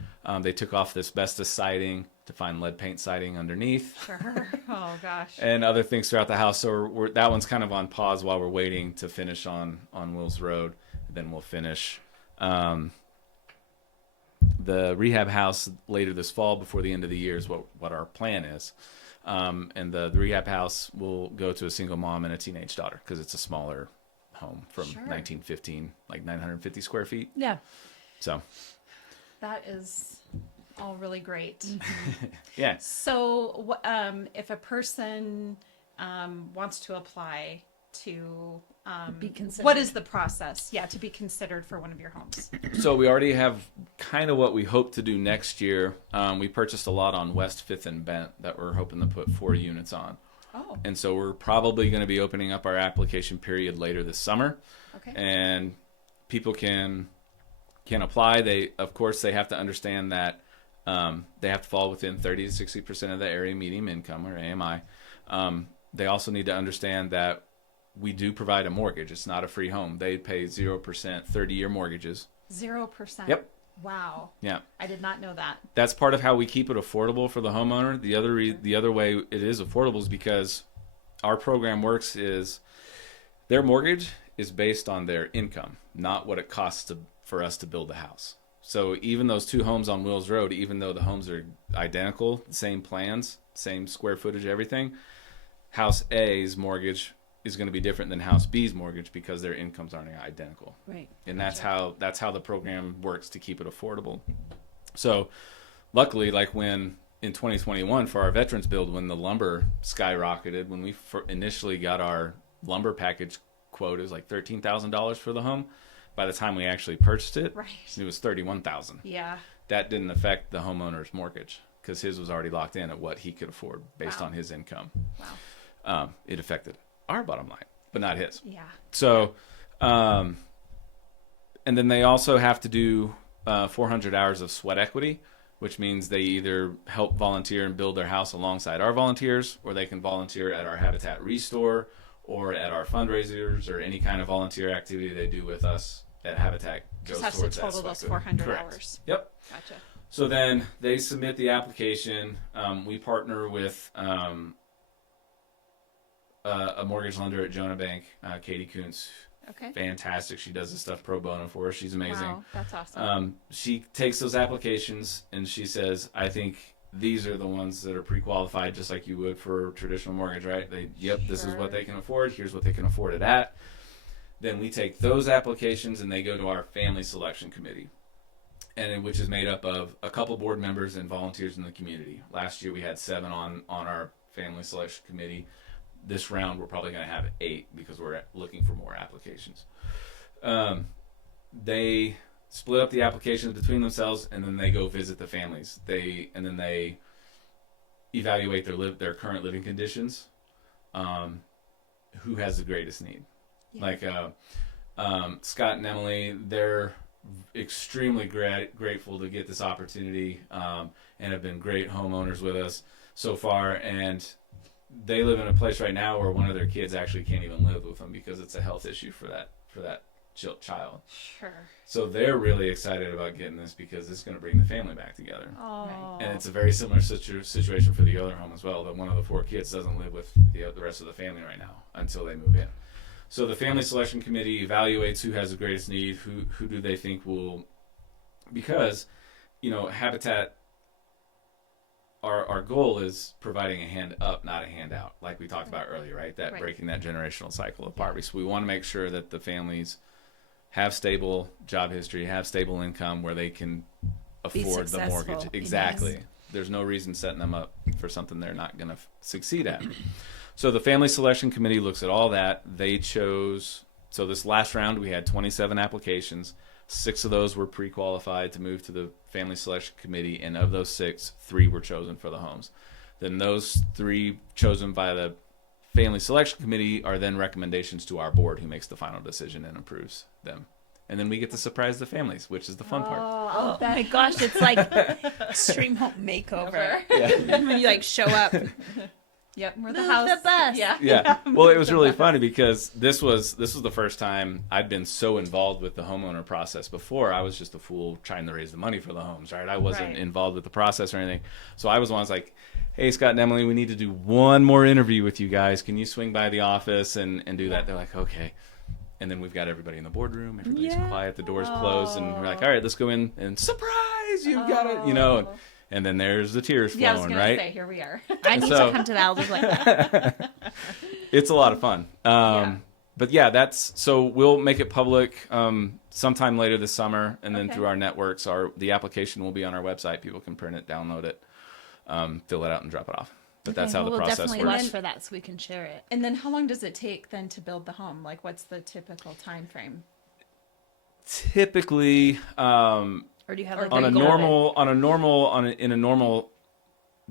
They took off this asbestos siding to find lead paint siding underneath. Sure. Oh, gosh. And other things throughout the house. So that one's kind of on pause while we're waiting to finish on Wills Road. Then we'll finish the rehab house later this fall before the end of the year is what our plan is. And the rehab house will go to a single mom and a teenage daughter because it's a smaller home from 1915, like 950 square feet. Yeah. So That is all really great. yeah. So, if a person wants to apply to Be considered. what is the process? Yeah, to be considered for one of your homes. So we already have kind of what we hope to do next year. We purchased a lot on West 5th and Bent that we're hoping to put 4 units on. Oh, And so we're probably going to be opening up our application period later this summer. okay. And people can apply. They, of course, they have to understand that they have to fall within 30 to 60% of the area median income, or AMI. They also need to understand that we do provide a mortgage. It's not a free home. They pay 0% 30-year mortgages. 0%. Yep. Wow. Yeah. I did not know that. That's part of how we keep it affordable for the homeowner. The other way it is affordable is because our program works is their mortgage is based on their income, not what it costs for us to build the house. So even those 2 homes on Wills Road, even though the homes are identical, same plans, same square footage, everything, House A's mortgage is going to be different than House B's mortgage because their incomes aren't identical. Right. And that's how the program works to keep it affordable. So luckily, like when in 2021 for our veterans build, when the lumber skyrocketed, when we initially got our lumber package quote, it was like $13,000 for the home. By the time we actually purchased it, Right. it was $31,000. Yeah. That didn't affect the homeowner's mortgage because his was already locked in at what he could afford based Wow. on his income. Wow. It affected our bottom line, but not his. Yeah. So, and then they also have to do 400 hours of sweat equity, which means they either help volunteer and build their house alongside our volunteers, or they can volunteer at our Habitat Restore or at our fundraisers or any kind of volunteer activity they do with us at Habitat. Just goes has to towards that total sweat those equity. 400 Correct. hours. Yep. Gotcha. So then they submit the application. We partner with a mortgage lender at Jonah Bank, Katie Kuntz. Okay. Fantastic. She does this stuff pro bono for us. She's amazing. Wow, that's awesome. She takes those applications and she says, I think these are the ones that are pre-qualified, just like you would for a traditional mortgage, right? This is what they can afford. Here's what they can afford it at. Then we take those applications and they go to our family selection committee, which is made up of a couple board members and volunteers in the community. Last year we had 7 on our family selection committee. This round we're probably going to have 8 because we're looking for more applications. They split up the applications between themselves, and then they go visit the families. They evaluate their current living conditions. Who has the greatest need? Yeah. Like Scott and Emily, they're extremely grateful to get this opportunity, and have been great homeowners with us so far. And they live in a place right now where one of their kids actually can't even live with them because it's a health issue for that child. Sure. So they're really excited about getting this because it's going to bring the family back together. Oh. And it's a very similar situation for the other home as well, that one of the 4 kids doesn't live with the rest of the family right now until they move in. So the family selection committee evaluates who has the greatest need, who do they think will, because, Habitat, our goal is providing a hand up, not a handout, like we talked about earlier, right? That Right. breaking that generational cycle of poverty. So we want to make sure that the families have stable job history, have stable income where they can afford the mortgage. successful. Exactly. Yes. There's no reason setting them up for something they're not going to succeed at. So the family selection committee looks at all that. They chose, so this last round we had 27 applications. 6 of those were pre-qualified to move to the family selection committee, and of those 6, 3 were chosen for the homes. Then those 3 chosen by the family selection committee are then recommendations to our board, who makes the final decision and approves them. And then we get to surprise the families, which is the fun part. Oh my gosh, it's like extreme home makeover. Yeah. When you show up. Yep. We're Move the house. the bus. Yeah. Yeah. Well, it was really funny because this was the first time I'd been so involved with the homeowner process. Before, I was just a fool trying to raise the money for the homes, right? I wasn't Right. involved with the process or anything. So I was the one like, hey, Scott and Emily, we need to do one more interview with you guys. Can you swing by the office and do that? They're like, okay. And then we've got everybody in the boardroom. Everybody's quiet. The door's closed. And we're like, all right, let's go in and surprise, you've got it. and then there's the tears Yeah, I was flowing, going to right? say, here we are. I need So- to come to the elders like that. It's a lot of fun. Yeah. But yeah, so we'll make it public sometime later this summer, and then Okay. through our networks, the application will be on our website. People can print it, download it, fill it out, and drop it off. But that's how We'll the process definitely works. watch for that so we can share it. And then how long does it take then to build the home? Like, what's the typical time frame? Typically, Or do you have like in a goal? normal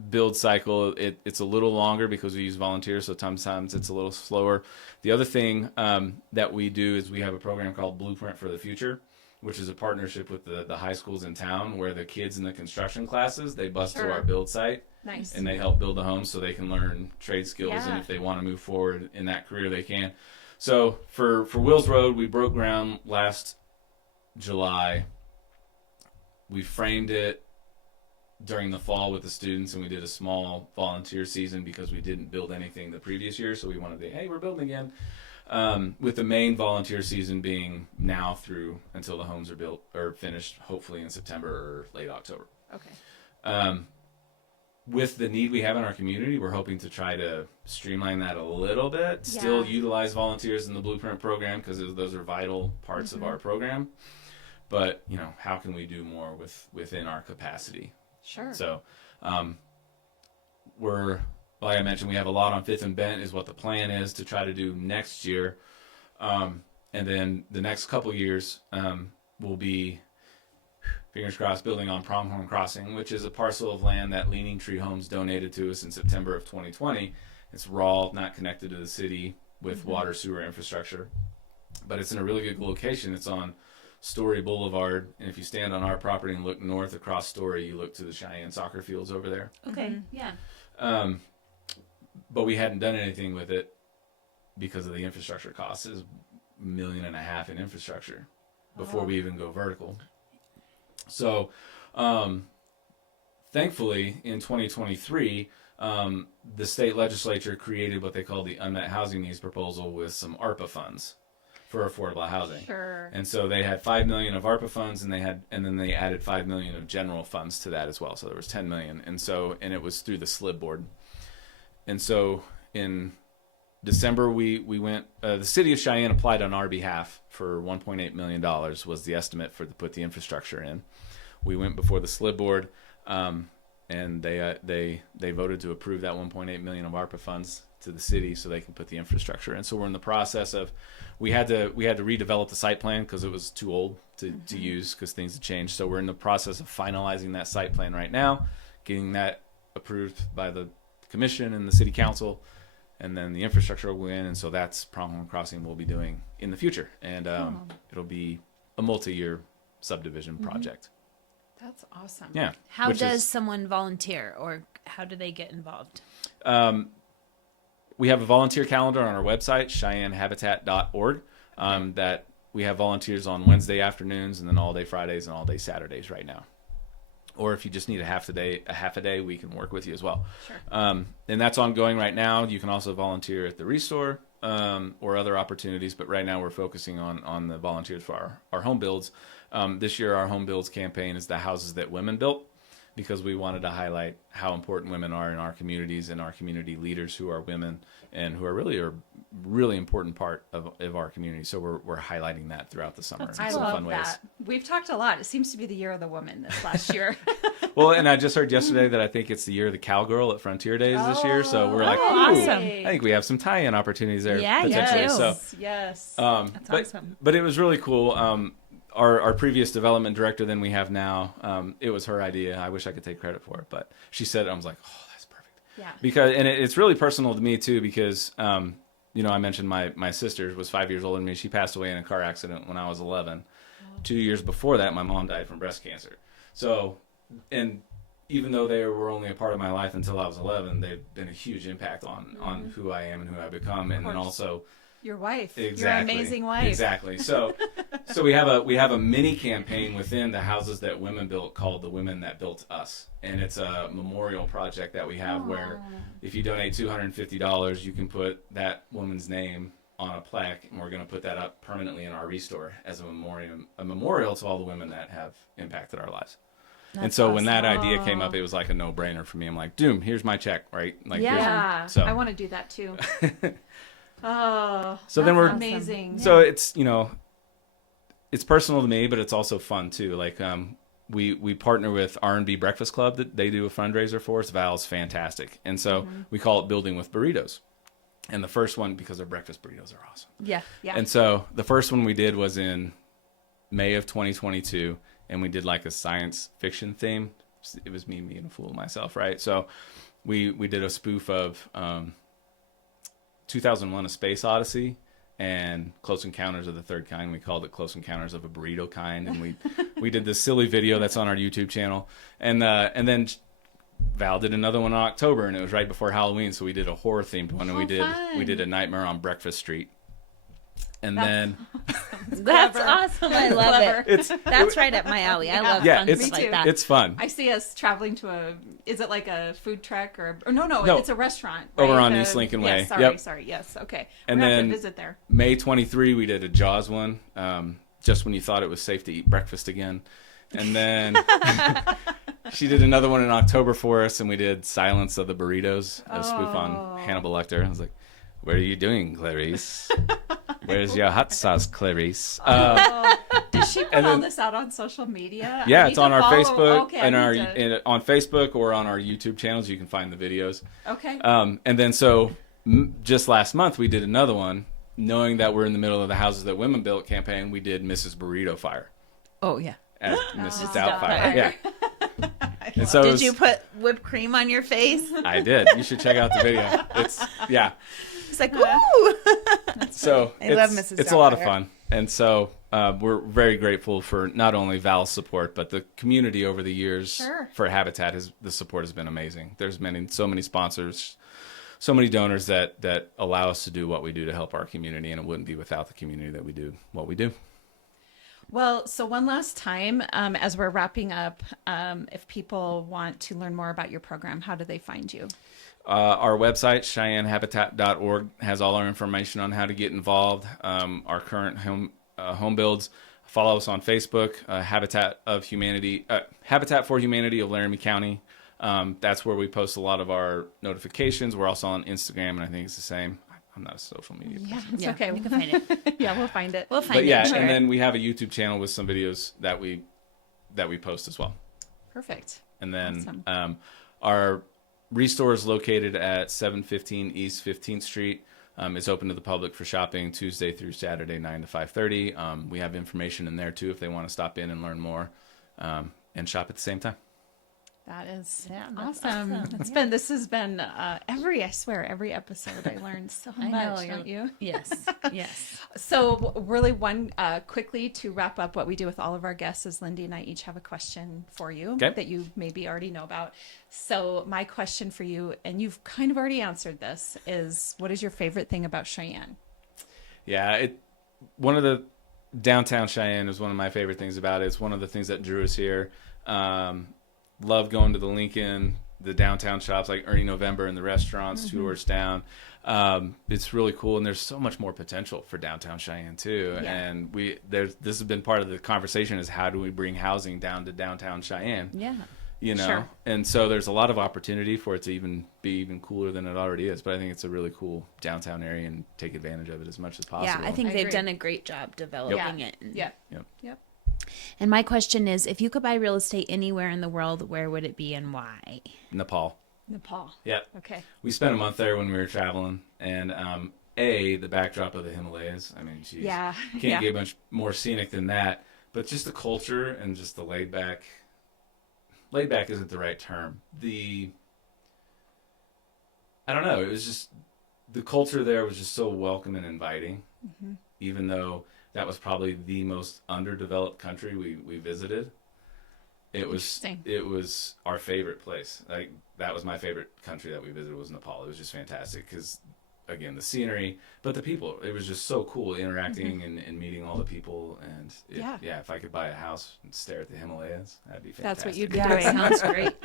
build cycle, it's a little longer because we use volunteers, so sometimes it's a little slower. The other thing that we do is we have a program called Blueprint for the Future, which is a partnership with the high schools in town, where the kids in the construction classes, they bus to Sure. our build site Nice. and they help build the home so they can learn trade skills, and Yeah. if they want to move forward in that career, they can. So for Wills Road, we broke ground last July. We framed it during the fall with the students, and we did a small volunteer season because we didn't build anything the previous year, so we wanted to, hey, we're building again. With the main volunteer season being now through until the homes are built or finished, hopefully in September or late October. Okay. With the need we have in our community, we're hoping to try to streamline that a little bit. Still Yeah. utilize volunteers in the Blueprint program because those are vital parts of our program. But how can we do more within our capacity? Sure. So, like I mentioned, we have a lot on Fifth and Bent is what the plan is to try to do next year. And then the next couple years will be, fingers crossed, building on Pronghorn Crossing, which is a parcel of land that Leaning Tree Homes donated to us in September of 2020. It's raw, not connected to the city with water, sewer infrastructure. But it's in a really good location. It's on Story Boulevard, and if you stand on our property and look north across Story, you look to the Cheyenne soccer fields over there. Okay, yeah. But we hadn't done anything with it because of the infrastructure costs. Is $1.5 million in infrastructure before we even go vertical. So, thankfully, in 2023, the state legislature created what they call the Unmet Housing Needs Proposal with some ARPA funds for affordable housing. Sure. And so they had $5 million of ARPA funds, and then they added $5 million of general funds to that as well. So there was $10 million, and it was through the SLIB board. And so in December we went. The city of Cheyenne applied on our behalf for $1.8 million was the estimate to put the infrastructure in. We went before the SLIB board, and they voted to approve that $1.8 million of ARPA funds to the city so they can put the infrastructure in. So we're in the process of, we had to redevelop the site plan because it was too old to use because things had changed. So we're in the process of finalizing that site plan right now, getting that approved by the commission and the city council, and then the infrastructure will go in. And so that's Pronghorn Crossing we'll be doing in the future. And it'll be a multi-year subdivision project. That's awesome. Yeah. How which does is- someone volunteer, or how do they get involved? We have a volunteer calendar on our website, CheyenneHabitat.org, that we have volunteers on Wednesday afternoons and then all day Fridays and all day Saturdays right now. Or if you just need a half a day, we can work with you as well. Sure. And that's ongoing right now. You can also volunteer at the Restore or other opportunities, but right now we're focusing on the volunteers for our home builds. This year our home builds campaign is the houses that women built, because we wanted to highlight how important women are in our communities and our community leaders who are women and who are really important part of our community. So we're highlighting that throughout the summer. I in some love fun ways. that. We've talked a lot. It seems to be the year of the woman this last year. Well, and I just heard yesterday that I think it's the year of the cowgirl at Frontier Days this year. So we're like, ooh, awesome. I think we have some tie-in opportunities there. Yeah, you potentially. do. So, Yes. That's but, awesome. But it was really cool. Our previous development director than we have now, it was her idea. I wish I could take credit for it, but she said it. I was like, oh, that's perfect. Yeah. Because, and it's really personal to me too, because, I mentioned my sister was 5 years older than me. She passed away in a car accident when I was 11. 2 years before that, my mom died from breast cancer. So, and even though they were only a part of my life until I was 11, they've been a huge impact on who I am and who I become. And then also, Your wife. exactly, Your amazing wife. Exactly. So we have a mini campaign within the houses that women built called The Women That Built Us. And it's a memorial project that we have where if you donate $250, you can put that woman's name on a plaque, and we're going to put that up permanently in our Restore as a memorial to all the women that have impacted our lives. And so when that idea came up, it was like a no-brainer for me. I'm like, Doom, here's my check, right? Like, Yeah, so I want to do that too. Oh, so then we're amazing. So it's, it's personal to me, but it's also fun too. Like, we partner with R&B Breakfast Club that they do a fundraiser for us. Val's fantastic. And so we call it Building with Burritos. And the first one, because their breakfast burritos are awesome. Yeah. And so the first one we did was in May of 2022, and we did like a science fiction theme. It was me being a fool of myself, right? So we did a spoof of 2001: A Space Odyssey and Close Encounters of the Third Kind. We called it Close Encounters of a Burrito Kind, and we did this silly video that's on our YouTube channel, and then Val did another one in October, and it was right before Halloween, so we did a horror themed one, and we did A Nightmare on Breakfast Street, and then That's awesome. I love it. That's right up my alley. I love fun it's stuff like that. It's fun. I see us traveling to is it like a food truck or no, it's a restaurant. Over right? on East Lincoln Way. Sorry. Yes. Okay. And We're gonna then have to visit there. May 23, we did a Jaws one, just when you thought it was safe to eat breakfast again. And then she did another one in October for us, and we did Silence of the Burritos, a spoof on Hannibal Lecter. I was like, what are you doing, Clarice? Where's your hot sauce, Clarice? Did she put all this out on social media? Yeah, I it's need on to our follow- Facebook okay, and I need to- on Facebook or on our YouTube channels. You can find the videos. Okay. And then so just last month we did another one, knowing that we're in the middle of the Houses That Women Built campaign. We did Mrs. Burrito Fire Oh, yeah. as Mrs. Doubtfire. Doubtfire. Yeah. And so Did you put whipped cream on your face? I did. You should check out the video. It's like, woo! So I love Mrs. It's a lot of Doubtfire. fun, and so we're very grateful for not only Val's support, but the community over the years. Sure. For Habitat. The support has been amazing. There's so many sponsors, so many donors that allow us to do what we do to help our community, and it wouldn't be without the community that we do what we do. Well, so one last time, as we're wrapping up, if people want to learn more about your program, how do they find you? Our website, CheyenneHabitat.org, has all our information on how to get involved. Our current home builds. Follow us on Facebook, Habitat for Humanity of Laramie County. That's where we post a lot of our notifications. We're also on Instagram, and I think it's the same. I'm not a social media person. It's okay. You can find it. Yeah, we'll find it. We'll find But it. yeah, Sure. and then we have a YouTube channel with some videos that we post as well. Perfect. And then Awesome. our Restore is located at 715 East 15th Street. It's open to the public for shopping Tuesday through Saturday, 9 to 5:30. We have information in there too if they want to stop in and learn more and shop at the same time. That is that's awesome. awesome. This has been every episode I learned so I much, know, don't you? Yes. Yes. So really quickly to wrap up what we do with all of our guests is Lindee and I each have a question for you that you maybe already know about. So my question for you, and you've kind of already answered this, is what is your favorite thing about Cheyenne? Yeah, one of the downtown Cheyenne is one of my favorite things about it. It's one of the things that drew us here. Love going to the Lincoln, the downtown shops like Ernie November and the restaurants 2 doors down. It's really cool, and there's so much more potential for downtown Cheyenne too. Yeah. And this has been part of the conversation is how do we bring housing down to downtown Cheyenne? Yeah. Sure. And so there's a lot of opportunity for it to be even cooler than it already is. But I think it's a really cool downtown area and take advantage of it as much as possible. Yeah, I think I they've agree. done a great job developing it. Yeah. Yep. And my question is, if you could buy real estate anywhere in the world, where would it be and why? Nepal. Nepal. Yeah. Okay. We spent a month there when we were traveling, and the backdrop of the Himalayas. I mean, geez, Yeah. can't get much more scenic than that. But just the culture and just the laid back isn't the right term. I don't know. It was just the culture there was just so welcome and inviting, even though that was probably the most underdeveloped country we visited. It was our favorite place. Like that was my favorite country that we visited was Nepal. It was just fantastic because again, the scenery, but the people. It was just so cool interacting and meeting all the people. And if I could buy a house and stare at the Himalayas, that'd be fantastic. That's what you'd be Yeah, doing. sounds great.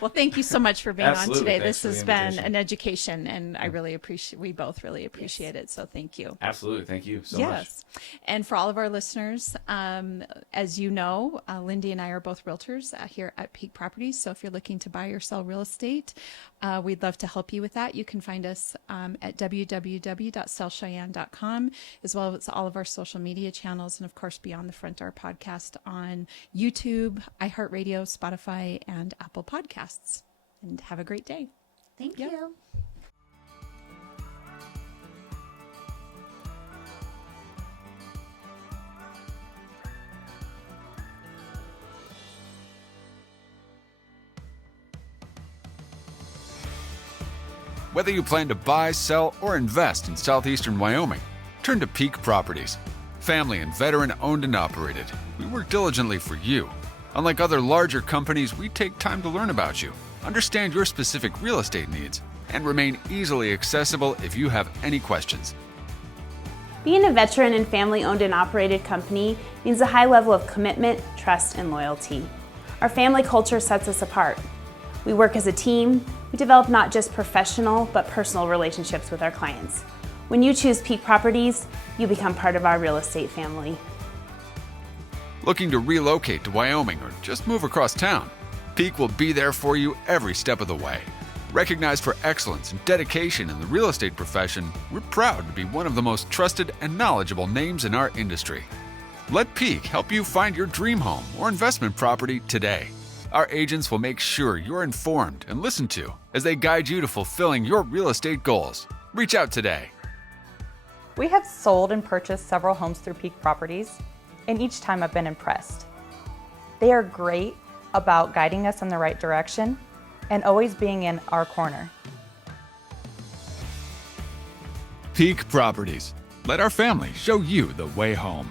Well, thank you so much for being Absolutely. on today. Thanks This for the has been invitation. an education, and I really appreciate. We both really appreciate it. So thank you. Absolutely. Thank you so much. Yes. And for all of our listeners, as you know, Lindee and I are both realtors here at Peak Properties. So if you're looking to buy or sell real estate, we'd love to help you with that. You can find us at www.sellcheyenne.com, as well as all of our social media channels, and of course, Beyond the Front Door podcast on YouTube, iHeartRadio, Spotify, and Apple Podcasts. And have a great day. Thank Yep. you. Whether you plan to buy, sell, or invest in southeastern Wyoming, turn to Peak Properties. Family and veteran owned and operated, we work diligently for you. Unlike other larger companies, we take time to learn about you, understand your specific real estate needs, and remain easily accessible if you have any questions. Being a veteran and family-owned and operated company means a high level of commitment, trust, and loyalty. Our family culture sets us apart. We work as a team. We develop not just professional, but personal relationships with our clients. When you choose Peak Properties, you become part of our real estate family. Looking to relocate to Wyoming or just move across town? Peak will be there for you every step of the way. Recognized for excellence and dedication in the real estate profession, we're proud to be one of the most trusted and knowledgeable names in our industry. Let Peak help you find your dream home or investment property today. Our agents will make sure you're informed and listened to as they guide you to fulfilling your real estate goals. Reach out today. We have sold and purchased several homes through Peak Properties, and each time I've been impressed. They are great about guiding us in the right direction and always being in our corner. Peak Properties. Let our family show you the way home.